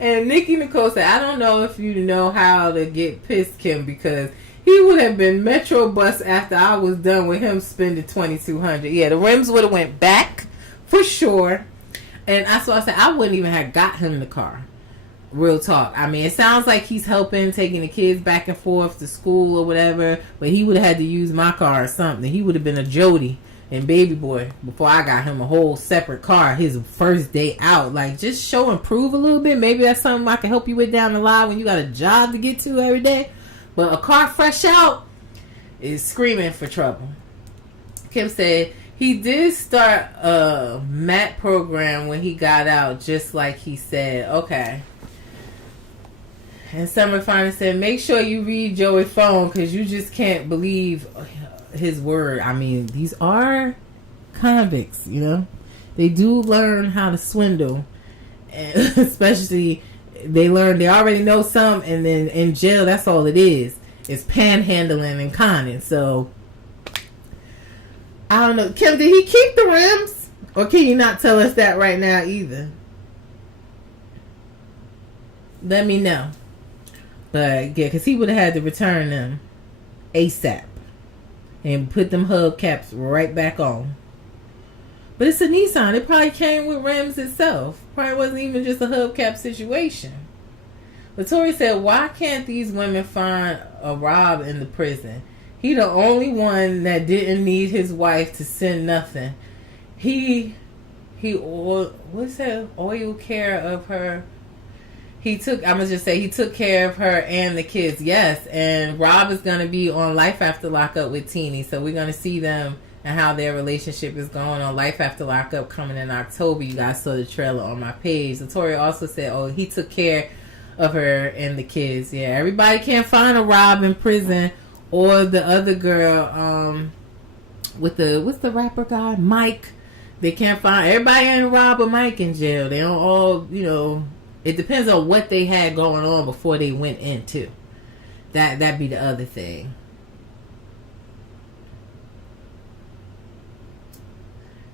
And Nikki Nicole said, I don't know if you know how to get pissed, Kim, because he would have been Metro Bus after I was done with him spending $2,200. Yeah, the rims would have went back for sure. And that's why I said I wouldn't even have got him the car. Real talk. I mean, it sounds like he's helping, taking the kids back and forth to school or whatever, but he would have had to use my car or something. He would have been a Jody and baby boy before I got him a whole separate car his first day out. Like, just show and prove a little bit. Maybe that's something I can help you with down the line when you got a job to get to every day. But a car fresh out is screaming for trouble. Kim said he did start a MAT program when he got out, just like he said. Okay. And Summer finally said, make sure you read Joey's phone because you just can't believe his word. I mean, these are convicts, you know. They do learn how to swindle, and especially they already know some, and then in jail, that's all it is. It's panhandling and conning. So I don't know, Kim. Did he keep the rims, or can you not tell us that right now either? Let me know. But yeah, because he would have had to return them ASAP. And put them hubcaps right back on. But it's a Nissan. It probably came with rims itself. Probably wasn't even just a hubcap situation. But Tori said, why can't these women find a Rob in the prison? He the only one that didn't need his wife to send nothing. He what's that? Oil care of her. He took care of her and the kids, yes. And Rob is going to be on Life After Lockup with Teenie. So we're going to see them and how their relationship is going on Life After Lockup coming in October. You guys saw the trailer on my page. Victoria also said, he took care of her and the kids. Yeah, everybody can't find a Rob in prison or the other girl what's the rapper guy? Mike. They can't find, everybody ain't Rob or Mike in jail. They don't all, you know. It depends on what they had going on before they went in, too. That'd be the other thing.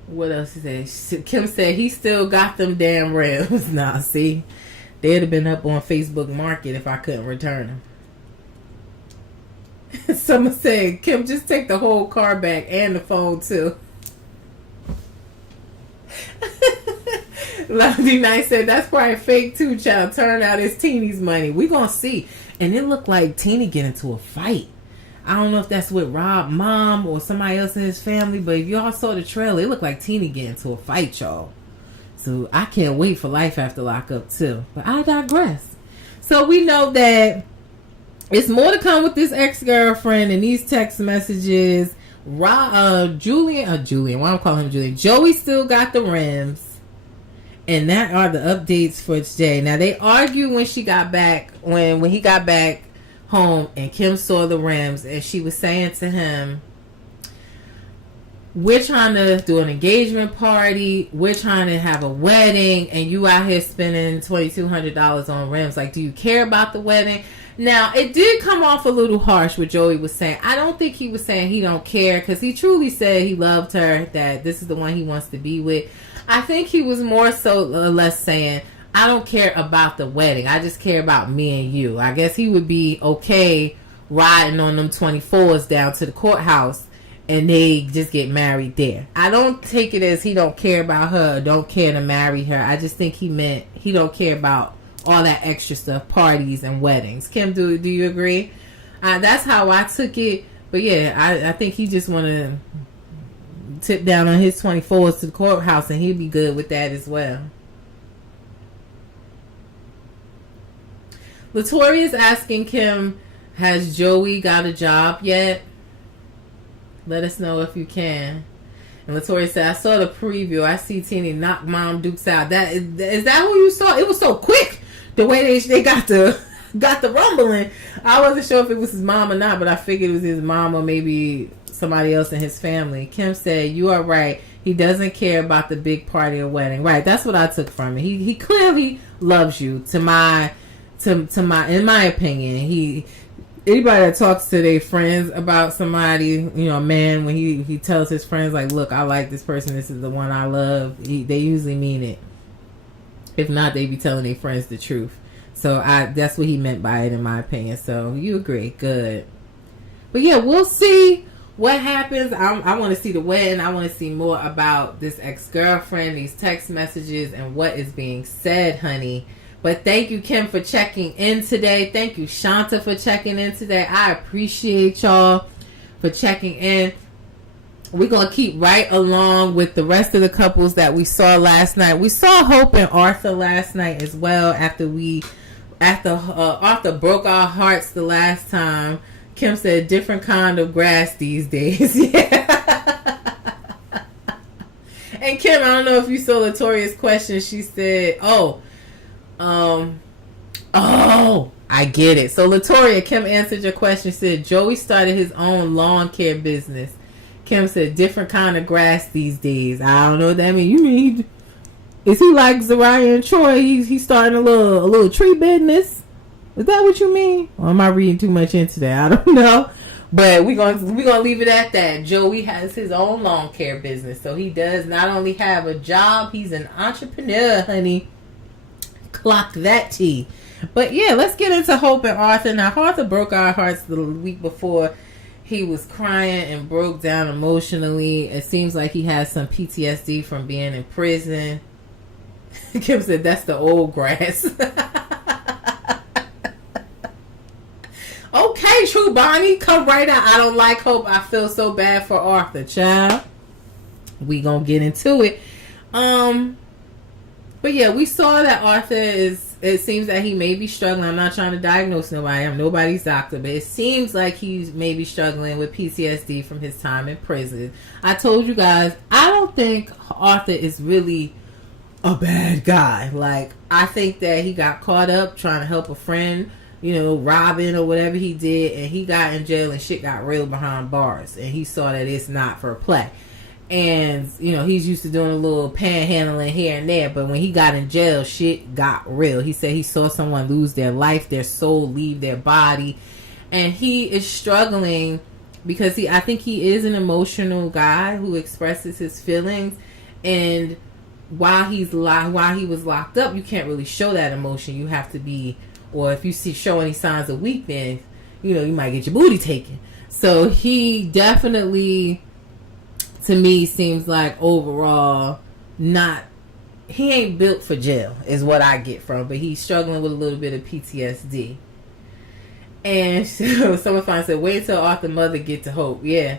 What else he said? Kim said he still got them damn rims. Nah, see? They'd have been up on Facebook Market if I couldn't return them. Someone said, Kim, just take the whole car back and the phone, too. Lovely Night said, that's probably fake too, child. Turn out it's Teenie's money. We gonna see. And it looked like Teenie get into a fight. I don't know if that's with Rob mom or somebody else in his family, but if y'all saw the trailer, it looked like Teenie get into a fight, y'all. So I can't wait for Life After Lockup too. But I digress. So we know that it's more to come with this ex-girlfriend and these text messages. Julian, why I'm calling him Julian. Joey still got the rims. And that are the updates for today. Now they argued when she got back, when he got back home, and Kim saw the rims, and she was saying to him, we're trying to do an engagement party, we're trying to have a wedding, and you out here spending $2,200 on rims. Like, do you care about the wedding? Now, it did come off a little harsh what Joey was saying. I don't think he was saying he don't care, because he truly said he loved her, that this is the one he wants to be with. I think he was more so or less saying, I don't care about the wedding, I just care about me and you. I guess he would be okay riding on them 24s down to the courthouse and they just get married there. I don't take it as he don't care about her or don't care to marry her. I just think he meant he don't care about all that extra stuff, parties and weddings. Kim, do you agree? That's how I took it. But yeah, I think he just want to tip down on his 24s to the courthouse and he'd be good with that as well. Latoya is asking Kim, has Joey got a job yet? Let us know if you can. And Latoya said, I saw the preview. I see Teeny knock Mom Dukes out. Is that who you saw? It was so quick. The way they got the rumbling. I wasn't sure if it was his mom or not, but I figured it was his mom or maybe somebody else in his family. Kim said, you are right. He doesn't care about the big party or wedding. Right, that's what I took from it. He clearly loves you. In my opinion, anybody that talks to their friends about somebody, you know, a man, when he tells his friends, like, look, I like this person, this is the one I love, they usually mean it. If not, they be telling their friends the truth. So that's what he meant by it, in my opinion. So you agree. Good. But yeah, we'll see what happens. I want to see the wedding. I want to see more about this ex-girlfriend, these text messages, and what is being said, honey. But thank you, Kim, for checking in today. Thank you, Shanta, for checking in today. I appreciate y'all for checking in. We're going to keep right along with the rest of the couples that we saw last night. We saw Hope and Arthur last night as well after Arthur broke our hearts the last time. Kim said, different kind of grass these days. Yeah. And Kim, I don't know if you saw Latoya's question. She said, I get it. So Latoya, Kim answered your question. Said Joey started his own lawn care business. Kim said different kind of grass these days. I don't know what that means. You mean is he like Zariah and Troy? He's starting a little tree business. Is that what you mean? Or am I reading too much into that? I don't know. But we're gonna leave it at that. Joey has his own lawn care business. So he does not only have a job, he's an entrepreneur, honey. Clock that T. But yeah, let's get into Hope and Arthur. Now, Arthur broke our hearts the week before. He was crying and broke down emotionally. It seems like he has some PTSD from being in prison. Kim said, that's the old grass. Okay, True Bonnie, come right out. I don't like Hope. I feel so bad for Arthur, child. We gonna get into it. But yeah, we saw that Arthur it seems that he may be struggling. I'm not trying to diagnose nobody. I'm nobody's doctor. But it seems like he's maybe struggling with PTSD from his time in prison. I told you guys, I don't think Arthur is really a bad guy. Like, I think that he got caught up trying to help a friend, you know, robbing or whatever he did. And he got in jail and shit got real behind bars. And he saw that it's not for play. And, you know, he's used to doing a little panhandling here and there. But when he got in jail, shit got real. He said he saw someone lose their life, their soul leave their body. And he is struggling because I think he is an emotional guy who expresses his feelings. And while he was locked up, you can't really show that emotion. You have to be, or if you show any signs of weakness, you know, you might get your booty taken. So he definitely, to me, seems like overall he ain't built for jail is what I get from, but he's struggling with a little bit of PTSD. And so someone finally said, wait until Arthur's mother get to Hope. Yeah.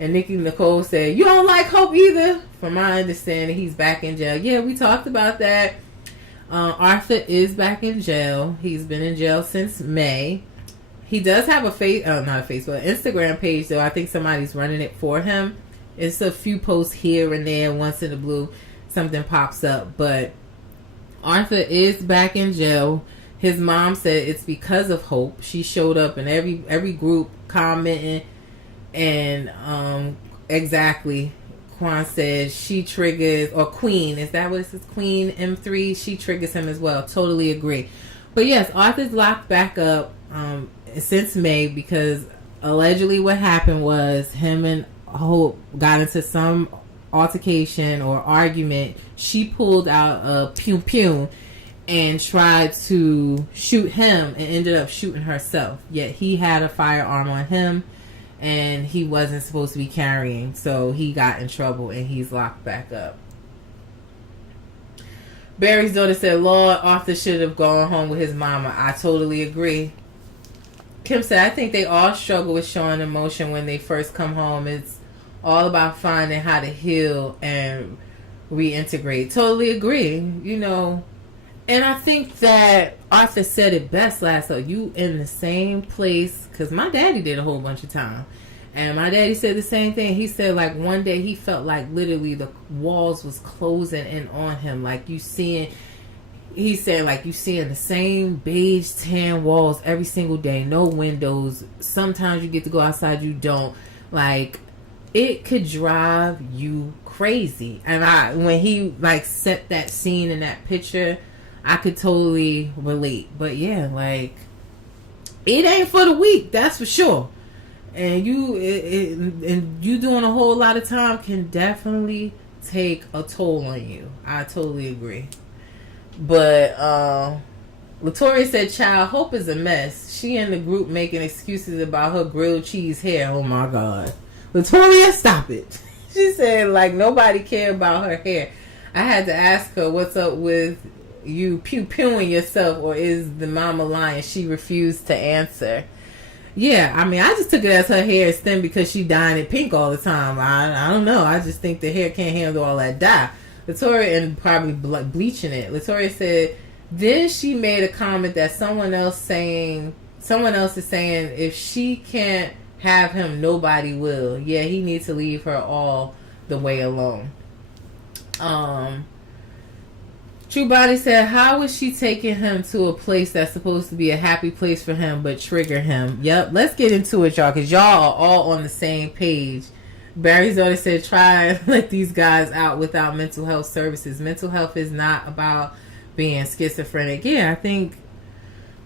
And Nikki Nicole said, you don't like Hope either? From my understanding, he's back in jail. Yeah, we talked about that. Arthur is back in jail. He's been in jail since May. He does have not a Facebook, an Instagram page, though. I think somebody's running it for him. It's a few posts here and there. Once in a blue, something pops up. But Arthur is back in jail. His mom said it's because of Hope. She showed up in every group commenting and exactly. Quan said she triggers, or Queen, is that what it says? Queen M3, she triggers him as well. Totally agree. But yes, Arthur's locked back up since May because allegedly what happened was him and Hope got into some altercation or argument. She pulled out a pew pew and tried to shoot him and ended up shooting herself. Yet he had a firearm on him and he wasn't supposed to be carrying, so he got in trouble and he's locked back up. Barry's daughter said, Lord, Arthur should have gone home with his mama. I totally agree. Kim said, I think they all struggle with showing emotion when they first come home. It's all about finding how to heal and reintegrate. Totally agree. You know, and I think that Arthur said it best last time. You in the same place, because my daddy did a whole bunch of time. And my daddy said the same thing. He said, like, one day he felt like literally the walls was closing in on him. Like, you seeing, he said, like, you seeing the same beige tan walls every single day. No windows. Sometimes you get to go outside, you don't. Like, it could drive you crazy. And when he, like, set that scene in that picture, I could totally relate. But yeah, like, it ain't for the weak, that's for sure. And you doing a whole lot of time can definitely take a toll on you. I totally agree. But Latoria said, child, Hope is a mess. She in the group making excuses about her grilled cheese hair. Oh my God. Latoria, stop it. She said, like, nobody cared about her hair. I had to ask her what's up with you pew-pewing yourself, or is the mama lying? She refused to answer. Yeah, I mean, I just took it as her hair is thin because she dying it pink all the time. I don't know. I just think the hair can't handle all that dye. Latoria, and probably bleaching it. Latoria said, then she made a comment that someone else is saying, if she can't have him, nobody will. Yeah, he needs to leave her all the way alone. True Body said, how is she taking him to a place that's supposed to be a happy place for him but trigger him? Yep, let's get into it, y'all, because y'all are all on the same page. Barry's daughter said, try and let these guys out without mental health services. Mental health is not about being schizophrenic. Yeah, I think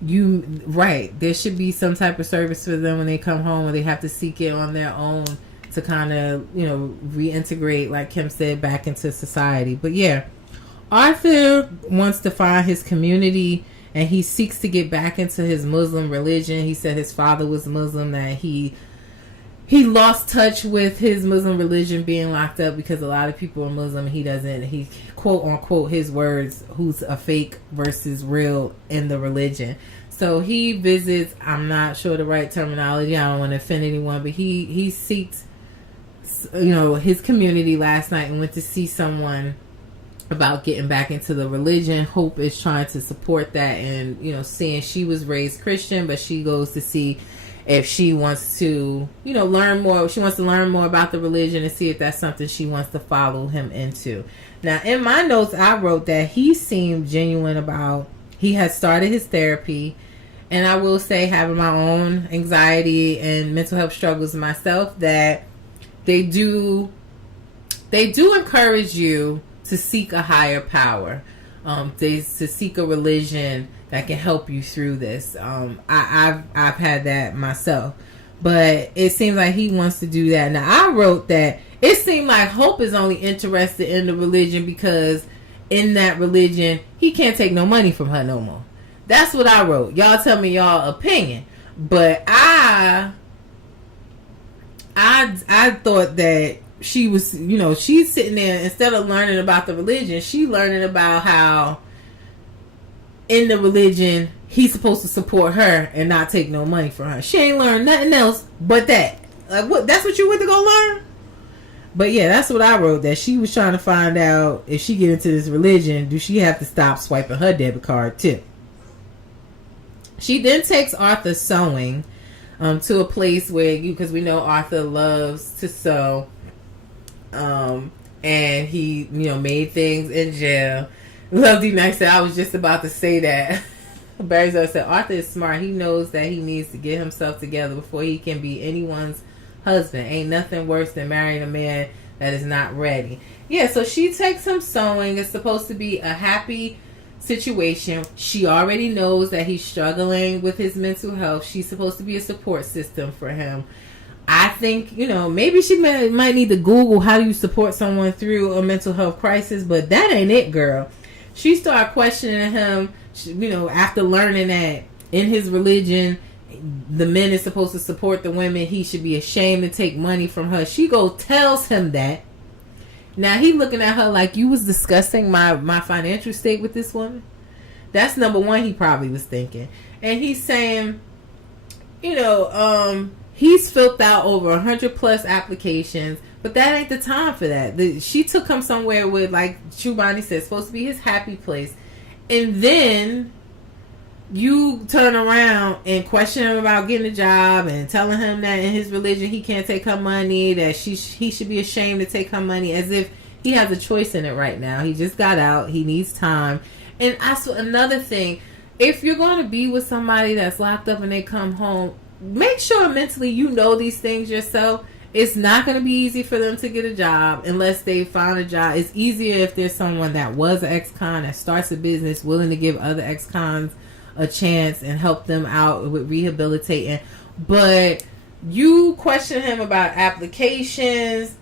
right. There should be some type of service for them when they come home, or they have to seek it on their own to kind of, reintegrate, like Kim said, back into society. But yeah, Arthur wants to find his community, and he seeks to get back into his Muslim religion. He said his father was Muslim, that he lost touch with his Muslim religion being locked up because a lot of people are Muslim. He quote unquote, his words, who's a fake versus real in the religion. So he visits, I'm not sure the right terminology, I don't want to offend anyone, but he seeks, his community last night and went to see someone about getting back into the religion. Hope is trying to support that, and seeing she was raised Christian, but she goes to see if she wants to learn more. She wants to learn more about the religion and see if that's something she wants to follow him into. Now, in my notes, I wrote that he seemed genuine about, he had started his therapy, and I will say, having my own anxiety and mental health struggles myself, that they do encourage you to seek a higher power, to seek a religion that can help you through this. I've had that myself, but it seems like he wants to do that. Now, I wrote that it seemed like Hope is only interested in the religion because in that religion he can't take no money from her no more. That's what I wrote. Y'all tell me y'all opinion, but I thought that she was, she's sitting there, instead of learning about the religion, she learning about how in the religion he's supposed to support her and not take no money from her. She ain't learned nothing else but that. Like, what? That's what you went to go learn? But yeah, that's what I wrote, that she was trying to find out, if she get into this religion, do she have to stop swiping her debit card too? She then takes Arthur sewing to a place where because we know Arthur loves to sew. And he, made things in jail. Love D Max said, I was just about to say that. Barry's said, Arthur is smart. He knows that he needs to get himself together before he can be anyone's husband. Ain't nothing worse than marrying a man that is not ready. Yeah, so she takes him sewing. It's supposed to be a happy situation. She already knows that he's struggling with his mental health. She's supposed to be a support system for him. I think, maybe she might need to Google how do you support someone through a mental health crisis, but that ain't it, girl. She started questioning him, after learning that in his religion, the men is supposed to support the women. He should be ashamed to take money from her. She tells him that. Now he looking at her like, you was discussing my financial state with this woman. That's number one, he probably was thinking. And he's saying, he's filled out over 100 plus applications, but that ain't the time for that. She took him somewhere with, like Chubani said, supposed to be his happy place. And then you turn around and question him about getting a job and telling him that in his religion he can't take her money, that he should be ashamed to take her money, as if he has a choice in it right now. He just got out. He needs time. And also another thing, if you're going to be with somebody that's locked up and they come home, make sure mentally you know these things yourself. It's not going to be easy for them to get a job unless they find a job. It's easier if there's someone that was an ex-con that starts a business willing to give other ex-cons a chance and help them out with rehabilitating. But you question him about applications,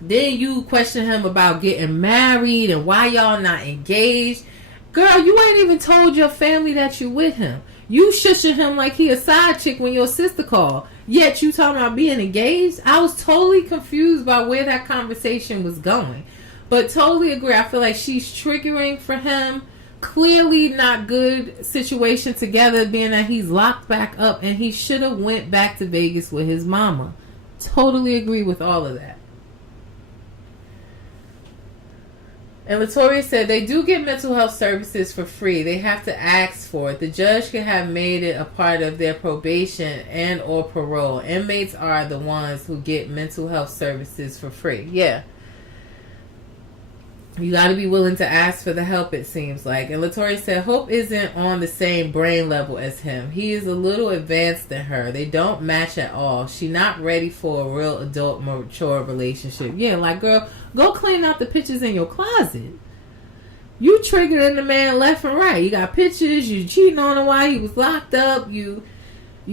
then you question him about getting married and why y'all not engaged. Girl, you ain't even told your family that you with him. You shushing him like he a side chick when your sister called. Yet you talking about being engaged. I was totally confused by where that conversation was going. But totally agree. I feel like she's triggering for him. Clearly not good situation together, being that he's locked back up and he should have went back to Vegas with his mama. Totally agree with all of that. And Latoria said they do get mental health services for free. They have to ask for it. The judge can have made it a part of their probation and or parole. Inmates are the ones who get mental health services for free. Yeah. You got to be willing to ask for the help, it seems like. And Latoria said Hope isn't on the same brain level as him. He is a little advanced than her. They don't match at all. She not ready for a real adult, mature relationship. Yeah, like, girl, go clean out the pictures in your closet. You triggering the man left and right. You got pictures. You cheating on him while he was locked up. You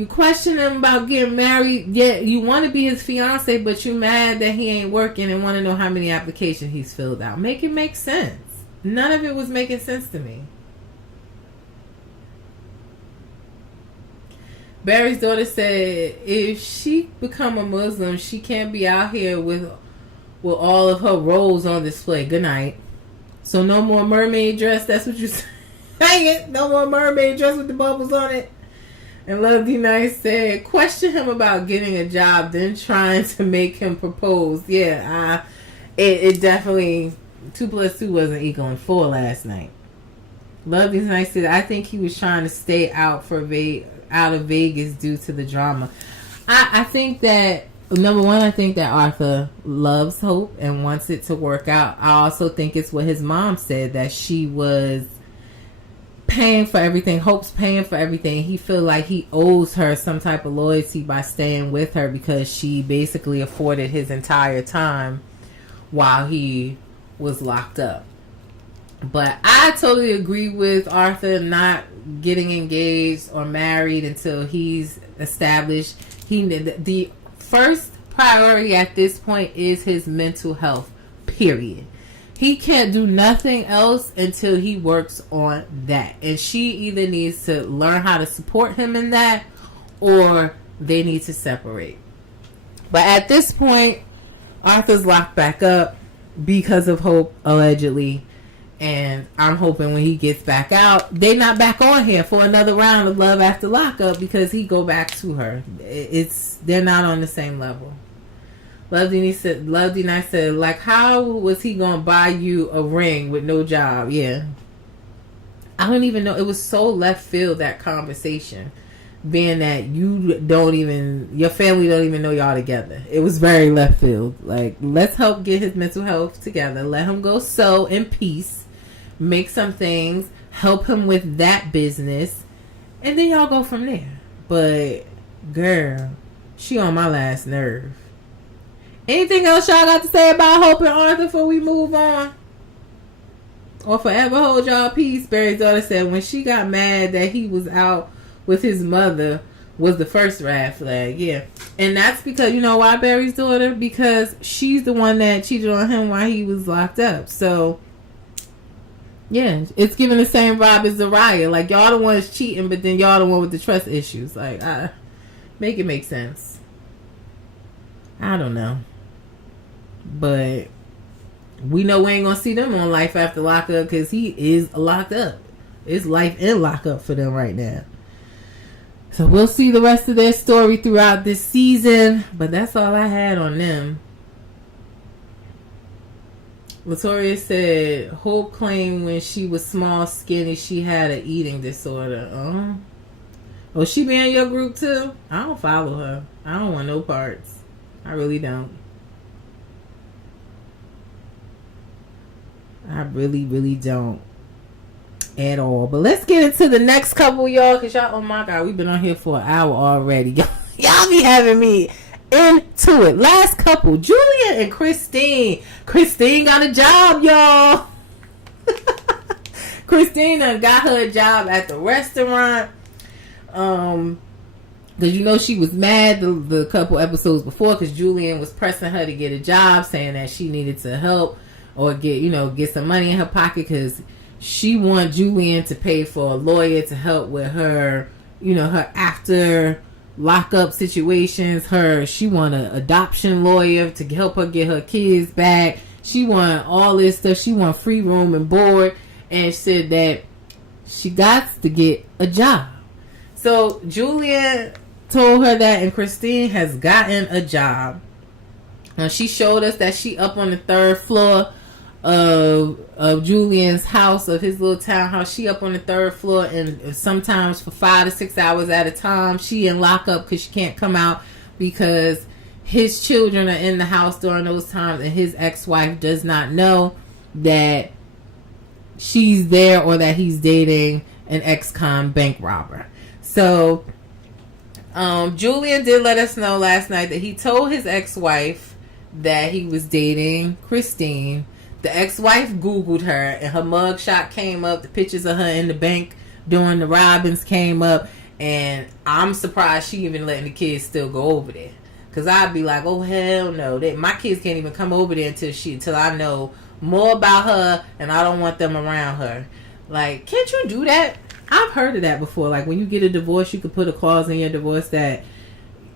question him about getting married. Yet you want to be his fiance, but you mad that he ain't working and want to know how many applications he's filled out. Make it make sense. None of it was making sense to me. Barry's daughter said if she become a Muslim, she can't be out here with all of her rolls on display. Good night. So no more mermaid dress. That's what you saying. No more mermaid dress with the bubbles on it. And Love D Nice said, question him about getting a job, then trying to make him propose. Yeah, it definitely, 2 + 2 wasn't equaling 4 last night. Love D Nice said, I think he was trying to stay out of Vegas due to the drama. I think that, number one, I think that Arthur loves Hope and wants it to work out. I also think it's what his mom said, that she was paying for everything. Hope's paying for everything. He feel like he owes her some type of loyalty by staying with her because she basically afforded his entire time while he was locked up. But I totally agree with Arthur not getting engaged or married until he's established. The first priority at this point is his mental health, period. He can't do nothing else until he works on that. And she either needs to learn how to support him in that, or they need to separate. But at this point, Arthur's locked back up because of Hope, allegedly. And I'm hoping when he gets back out, they not back on here for another round of Love After Lockup, because he go back to her. They're not on the same level. Love D Nice said, like, how was he gonna buy you a ring with no job? Yeah, I don't even know. It was so left field, that conversation, being that your family don't even know y'all together. It was very left field. Like, let's help get his mental health together. Let him go sew in peace, make some things, help him with that business, and then y'all go from there. But girl, She on my last nerve. Anything else y'all got to say about Hope and Arthur before we move on? Or forever hold y'all peace? Barry's daughter said when she got mad that he was out with his mother was the first red flag. Yeah. And that's because, you know why, Barry's daughter? Because she's the one that cheated on him while he was locked up. So, yeah, it's giving the same vibe as Zariah. Like, y'all the ones cheating, but then y'all the one with the trust issues. Like, make it make sense. I don't know. But we know we ain't gonna see them on Life After Lockup because he is locked up. It's life in lockup for them right now. So we'll see the rest of their story throughout this season. But that's all I had on them. Latoria said Hope claimed when she was small, skinny, she had an eating disorder. Oh, she be in your group too? I don't follow her. I don't want no parts. I really don't. I really, really don't. At all. But let's get into the next couple, y'all, because y'all, oh my God, we've been on here for an hour already. Y'all be having me into it. Last couple, Julian and Christine. Christine got a job, y'all. Christine done got her a job at the restaurant. Because you know she was mad the couple episodes before because Julian was pressing her to get a job, saying that she needed to help or get some money in her pocket because she wanted Julian to pay for a lawyer to help with her, her after lockup situations. She wanted an adoption lawyer to help her get her kids back. She wanted all this stuff. She wanted free room and board, and said that she got to get a job. So Julian told her that, and Christine has gotten a job. She showed us that she up on the 3rd floor of Julian's house, of his little townhouse. She up on the 3rd floor, and sometimes for 5 to 6 hours at a time she in lockup because she can't come out because his children are in the house during those times, and his ex-wife does not know that she's there or that he's dating an ex-con bank robber. So Julian did let us know last night that he told his ex-wife that he was dating Christine. The ex-wife Googled her, and her mugshot came up. The pictures of her in the bank doing the robbings came up. And I'm surprised she even letting the kids still go over there. Because I'd be like, oh, hell no. My kids can't even come over there until I know more about her, and I don't want them around her. Like, can't you do that? I've heard of that before. Like, when you get a divorce, you could put a clause in your divorce that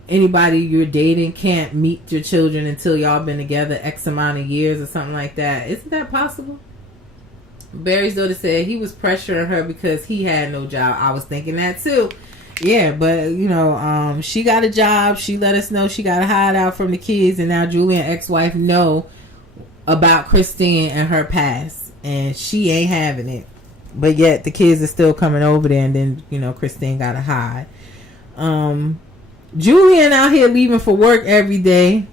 anybody you're dating can't meet your children until y'all been together X amount of years or something like that. Isn't that possible? Barry's daughter said he was pressuring her because he had no job. I was thinking that too. Yeah, but she got a job. She let us know she got a hideout from the kids, and now Julian ex-wife know about Christine and her past, and she ain't having it. But yet the kids are still coming over there, and then Christine got to hide. Julian out here leaving for work every day,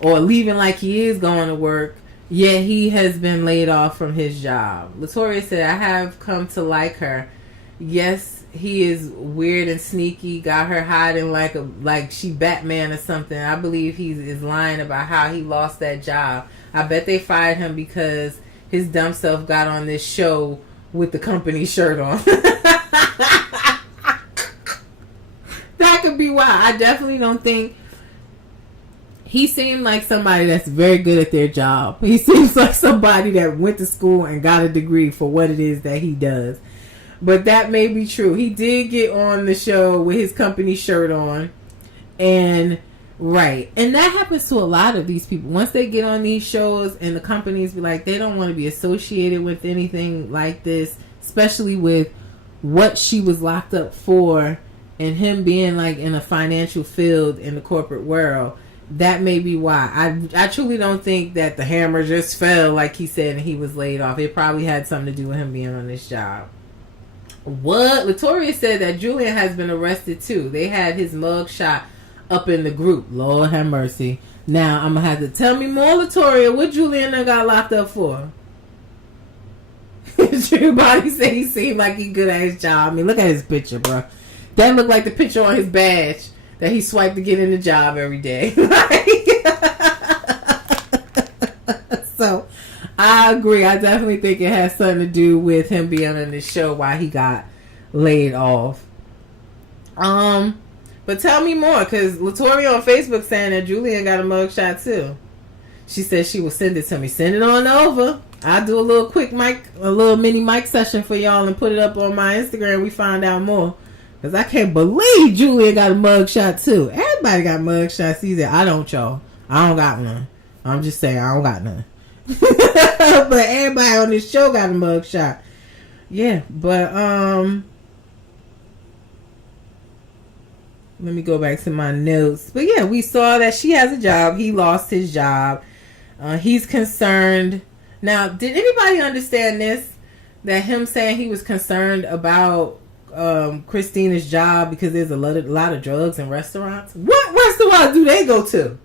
or leaving like he is going to work, yet he has been laid off from his job. Latoria said, I have come to like her. Yes, he is weird and sneaky, got her hiding like she Batman or something. I believe he is lying about how he lost that job. I bet they fired him because his dumb self got on this show with the company shirt on. That could be why. I definitely don't think he seemed like somebody that's very good at their job. He seems like somebody that went to school and got a degree for what it is that he does. But that may be true. He did get on the show with his company shirt on. And right. And that happens to a lot of these people. Once they get on these shows and the companies be like, they don't want to be associated with anything like this, especially with what she was locked up for and him being like in a financial field in the corporate world. That may be why. I truly don't think that the hammer just fell like he said and he was laid off. It probably had something to do with him being on this job. What? Latoria said that Julian has been arrested too. They had his mug shot up in the group. Lord have mercy. Now I'm going to have to tell me more, Latoria. What Julian got locked up for? Everybody say he seemed like he good at his job. I mean, look at his picture, bro. That looked like the picture on his badge. that he swiped to get in the job every day. So I agree. I definitely think it has something to do with him being on the show why he got laid off. But tell me more, because Latoria on Facebook saying that Julian got a mugshot too. She said she will send it to me. Send it on over. I'll do a little mini mic session for y'all and put it up on my Instagram. We find out more. Because I can't believe Julian got a mugshot too. Everybody got mugshots. He said, I don't, y'all. I don't got none. I'm just saying, I don't got none. But everybody on this show got a mugshot. Yeah, but, let me go back to my notes. But yeah, we saw that she has a job. He lost his job. He's concerned. Now, did anybody understand this? That him saying he was concerned about Christina's job because there's a lot of drugs in restaurants? What restaurant do they go to?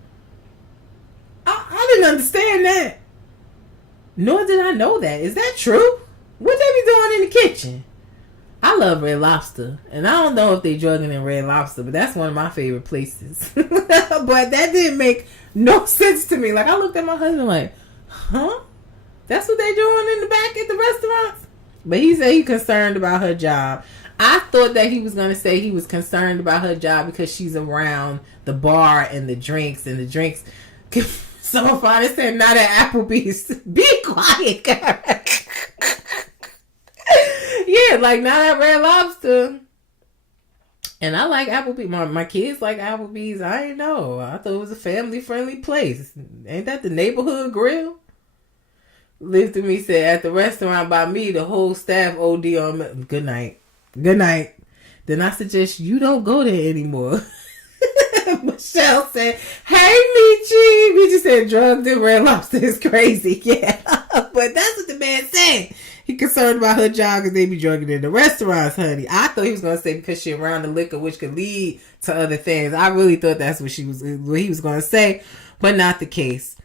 I didn't understand that. Nor did I know that. Is that true? What they be doing in the kitchen? I love Red Lobster, and I don't know if they drugging in Red Lobster, but that's one of my favorite places. But that didn't make no sense to me. Like, I looked at my husband like, huh? That's what they doing in the back at the restaurants? But he said he's concerned about her job. I thought that he was going to say he was concerned about her job because she's around the bar and the drinks. Someone finally said, not at Applebee's. Be quiet, girl. Yeah, like not at Red Lobster. And I like Applebee's. My kids like Applebee's. I ain't know. I thought it was a family-friendly place. Ain't that the neighborhood grill? Live Through Me said, at the restaurant by me, the whole staff OD on me. Good night. Good night. Then I suggest you don't go there anymore. Michelle said, hey, Michi. Michi said, drugged in Red Lobster is crazy. Yeah. But that's what the man said. He concerned about her job because they be drugging in the restaurants, honey. I thought he was going to say because she around the liquor, which could lead to other things. I really thought that's what he was going to say, but not the case.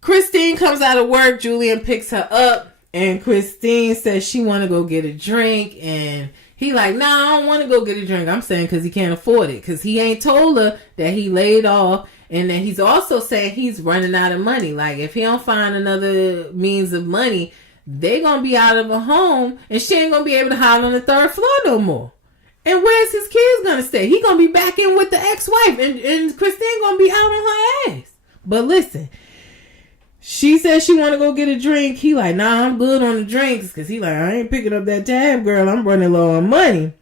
Christine comes out of work. Julian picks her up, and Christine says she want to go get a drink, and he like, nah, I don't want to go get a drink. I'm saying because he can't afford it, because he ain't told her that he laid off. And then he's also saying he's running out of money. Like, if he don't find another means of money, they going to be out of a home, and she ain't going to be able to hide on the third floor no more. And where's his kids going to stay? He going to be back in with the ex-wife, and Christine going to be out on her ass. But listen, she said she want to go get a drink. He like, nah, I'm good on the drinks, because he like, I ain't picking up that tab, girl. I'm running low on money.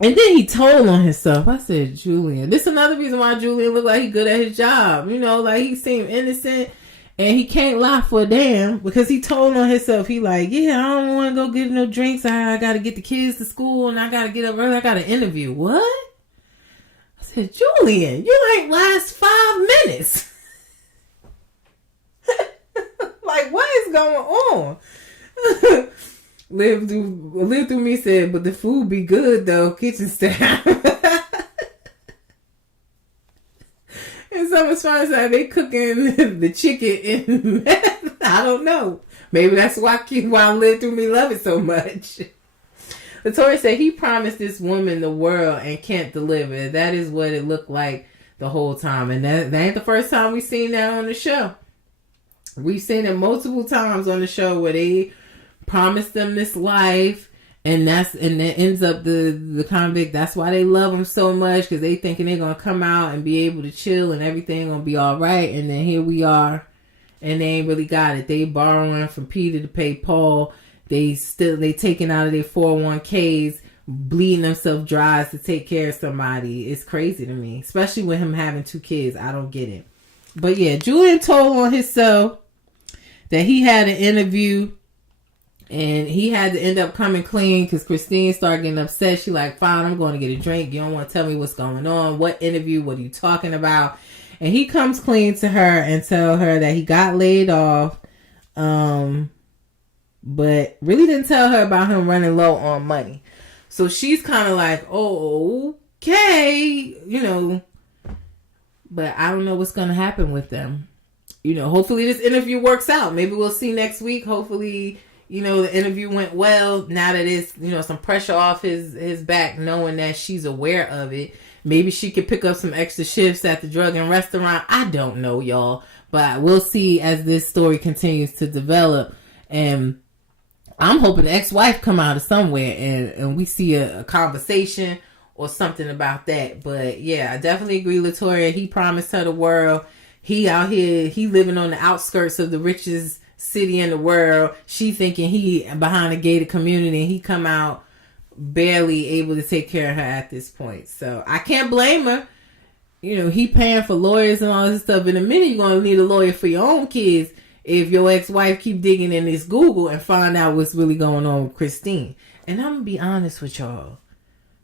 And then he told on himself. I said, Julian. This is another reason why Julian looked like he good at his job. You know, like he seemed innocent. And he can't lie for a damn. Because he told on himself. He like, yeah, I don't want to go get no drinks. I got to get the kids to school. And I got to get up early. I got an interview. What? I said, Julian, you ain't last 5 minutes. Like, what is going on? Live through me said, but the food be good though, kitchen staff. And someone's trying to say they cooking the chicken in meth. I don't know. Maybe that's why Live Through Me love it so much. Latoya said he promised this woman the world and can't deliver. That is what it looked like the whole time. And that ain't the first time we've seen that on the show. We've seen it multiple times on the show where they promise them this life, and it ends up the convict. That's why they love him so much, because they thinking they're gonna come out and be able to chill and everything gonna be all right. And then here we are, and they ain't really got it. They borrowing from Peter to pay Paul. They taking out of their 401ks, bleeding themselves dry to take care of somebody. It's crazy to me, especially with him having 2 kids. I don't get it. But yeah, Julian told on himself that he had an interview. And he had to end up coming clean because Christine started getting upset. She like, fine, I'm going to get a drink. You don't want to tell me what's going on. What interview? What are you talking about? And he comes clean to her and tell her that he got laid off. But really didn't tell her about him running low on money. So she's kind of like, oh, okay. You know, but I don't know what's going to happen with them. You know, hopefully this interview works out. Maybe we'll see next week. Hopefully the interview went well. Now that it's, some pressure off his back, knowing that she's aware of it. Maybe she could pick up some extra shifts at the drug and restaurant. I don't know, y'all. But we'll see as this story continues to develop. And I'm hoping the ex-wife come out of somewhere and we see a conversation or something about that. But yeah, I definitely agree, Latoya. He promised her the world. He out here, he living on the outskirts of the richest city in the world. She thinking he behind a gated community, and he come out barely able to take care of her at this point. So I can't blame her. He paying for lawyers and all this stuff. In a minute, you're going to need a lawyer for your own kids if your ex-wife keep digging in this Google and find out what's really going on with Christine. And I'm going to be honest with y'all.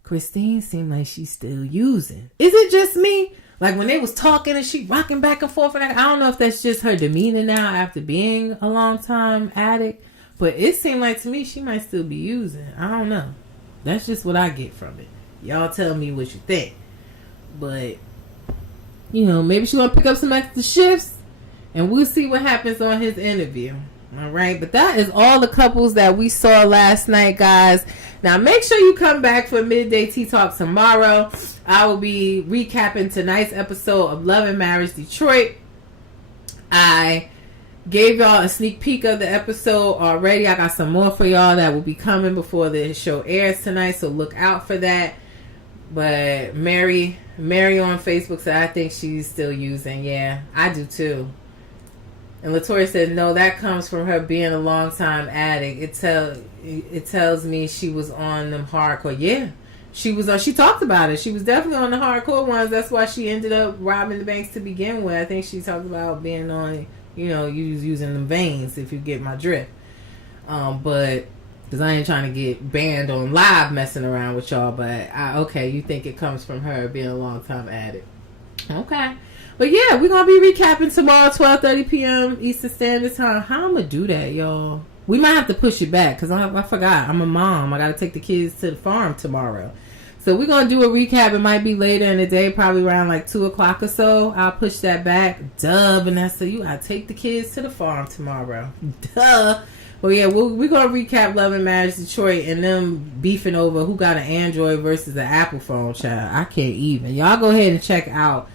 Christine seemed like she's still using. Is it just me? Like when they was talking and she rocking back and forth. And I don't know if that's just her demeanor now after being a long time addict. But it seemed like to me she might still be using. I don't know. That's just what I get from it. Y'all tell me what you think. But, maybe she want to pick up some extra shifts. And we'll see what happens on his interview. All right. But that is all the couples that we saw last night, guys. Now, make sure you come back for Midday Tea Talk tomorrow. I will be recapping tonight's episode of Love and Marriage Detroit. I gave y'all a sneak peek of the episode already. I got some more for y'all that will be coming before the show airs tonight. So look out for that. But Mary on Facebook said, I think she's still using. Yeah, I do too. And Latoya said, no, that comes from her being a long-time addict. It tells me she was on them hardcore. Yeah, she was. She talked about it. She was definitely on the hardcore ones. That's why she ended up robbing the banks to begin with. I think she talked about being on, using them veins, if you get my drift. But, because I ain't trying to get banned on live messing around with y'all. But, okay, you think it comes from her being a long-time addict. Okay. But yeah, we're going to be recapping tomorrow, 12:30 p.m. Eastern Standard Time. How I'm going to do that, y'all? We might have to push it back because I forgot. I'm a mom. I got to take the kids to the farm tomorrow. So we're going to do a recap. It might be later in the day, probably around like 2 o'clock or so. I'll push that back. Duh, Vanessa, you got to take the kids to the farm tomorrow. Duh. Well, yeah, we're going to recap Love and Marriage Detroit and them beefing over who got an Android versus an Apple phone, child. I can't even. Y'all go ahead and check out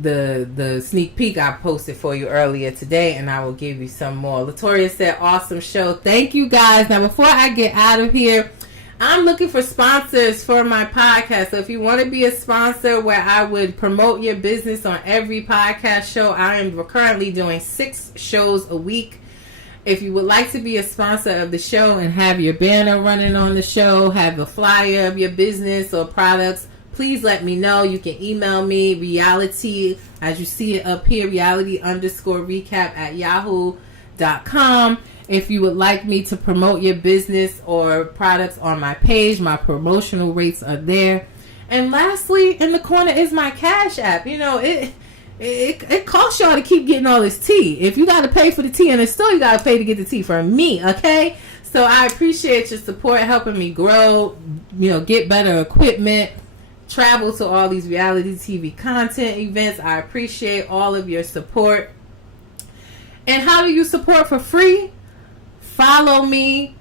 the sneak peek I posted for you earlier today, and I will give you some more. Latoya said, awesome show. Thank you, guys. Now, before I get out of here, I'm looking for sponsors for my podcast. So if you want to be a sponsor where I would promote your business on every podcast show, I am currently doing 6 shows a week. If you would like to be a sponsor of the show and have your banner running on the show, have a flyer of your business or products, please let me know. You can email me, reality, as you see it up here, reality_recap@yahoo.com. If you would like me to promote your business or products on my page, my promotional rates are there. And lastly, in the corner is my Cash App. It costs y'all to keep getting all this tea. If you got to pay for the tea, and it's still you got to pay to get the tea from me, okay? So I appreciate your support, helping me grow, get better equipment, travel to all these reality TV content events. I appreciate all of your support. And how do you support for free? Follow me,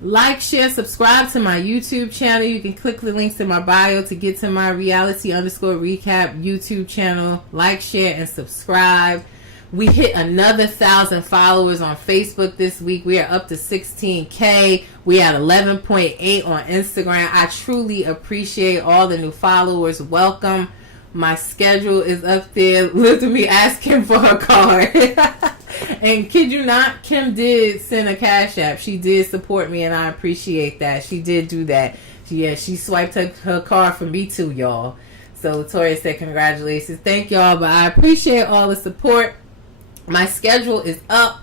like, share, subscribe to my YouTube channel. You can click the links in my bio to get to my reality_recap YouTube channel. Like, share, and subscribe. We hit another 1,000 followers on Facebook this week. We are up to 16K. We at 11.8 on Instagram. I truly appreciate all the new followers. Welcome. My schedule is up there. Look at me asking for a card. And kid you not, Kim did send a Cash App. She did support me, and I appreciate that. She did do that. She swiped her card for me too, y'all. So Latoya said congratulations. Thank y'all, but I appreciate all the support. My schedule is up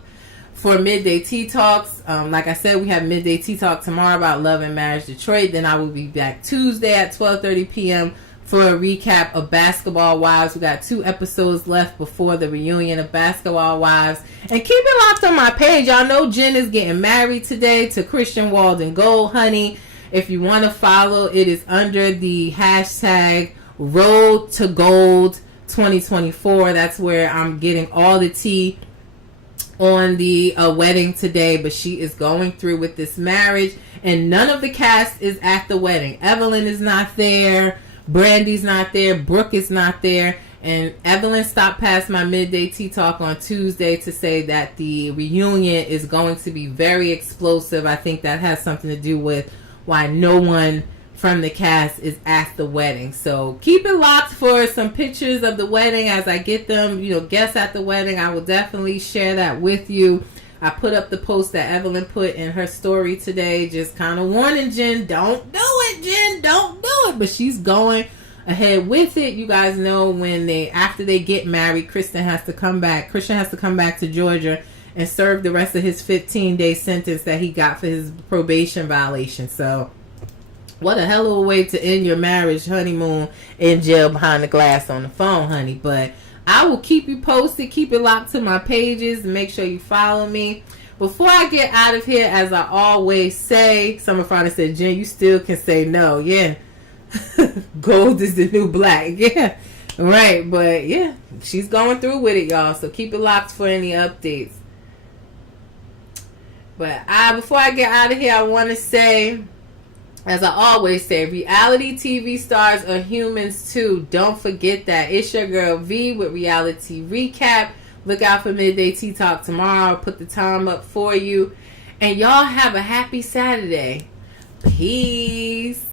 for Midday Tea Talks. Like I said, we have Midday Tea Talk tomorrow about Love and Marriage Detroit. Then I will be back Tuesday at 12:30 p.m. for a recap of Basketball Wives. We got 2 episodes left before the reunion of Basketball Wives. And keep it locked on my page. Y'all know Jen is getting married today to Christian Walden Gold, honey. If you want to follow, it is under the hashtag Road to Gold 2024. That's where I'm getting all the tea on the wedding today, but she is going through with this marriage, and none of the cast is at the wedding. Evelyn is not there, Brandy's not there, Brooke is not there, and Evelyn stopped past my midday tea talk on Tuesday to say that the reunion is going to be very explosive. I think that has something to do with why no one from the cast is at the wedding. So keep it locked for some pictures of the wedding as I get them, guests at the wedding. I will definitely share that with you. I put up the post that Evelyn put in her story today, just kind of warning Jen, don't do it, Jen, don't do it. But she's going ahead with it. You guys know after they get married, Christian has to come back to Georgia and serve the rest of his 15-day sentence that he got for his probation violation. So what a hell of a way to end your marriage honeymoon in jail behind the glass on the phone, honey. But I will keep you posted. Keep it locked to my pages. Make sure you follow me. Before I get out of here, as I always say, Summer Friday said, Jen, you still can say no. Yeah. Gold is the new black. Yeah. Right. But yeah, she's going through with it, y'all. So keep it locked for any updates. But before I get out of here, I want to say, as I always say, reality TV stars are humans too. Don't forget that. It's your girl V with Reality Recap. Look out for Midday Tea Talk tomorrow. I'll put the time up for you. And y'all have a happy Saturday. Peace.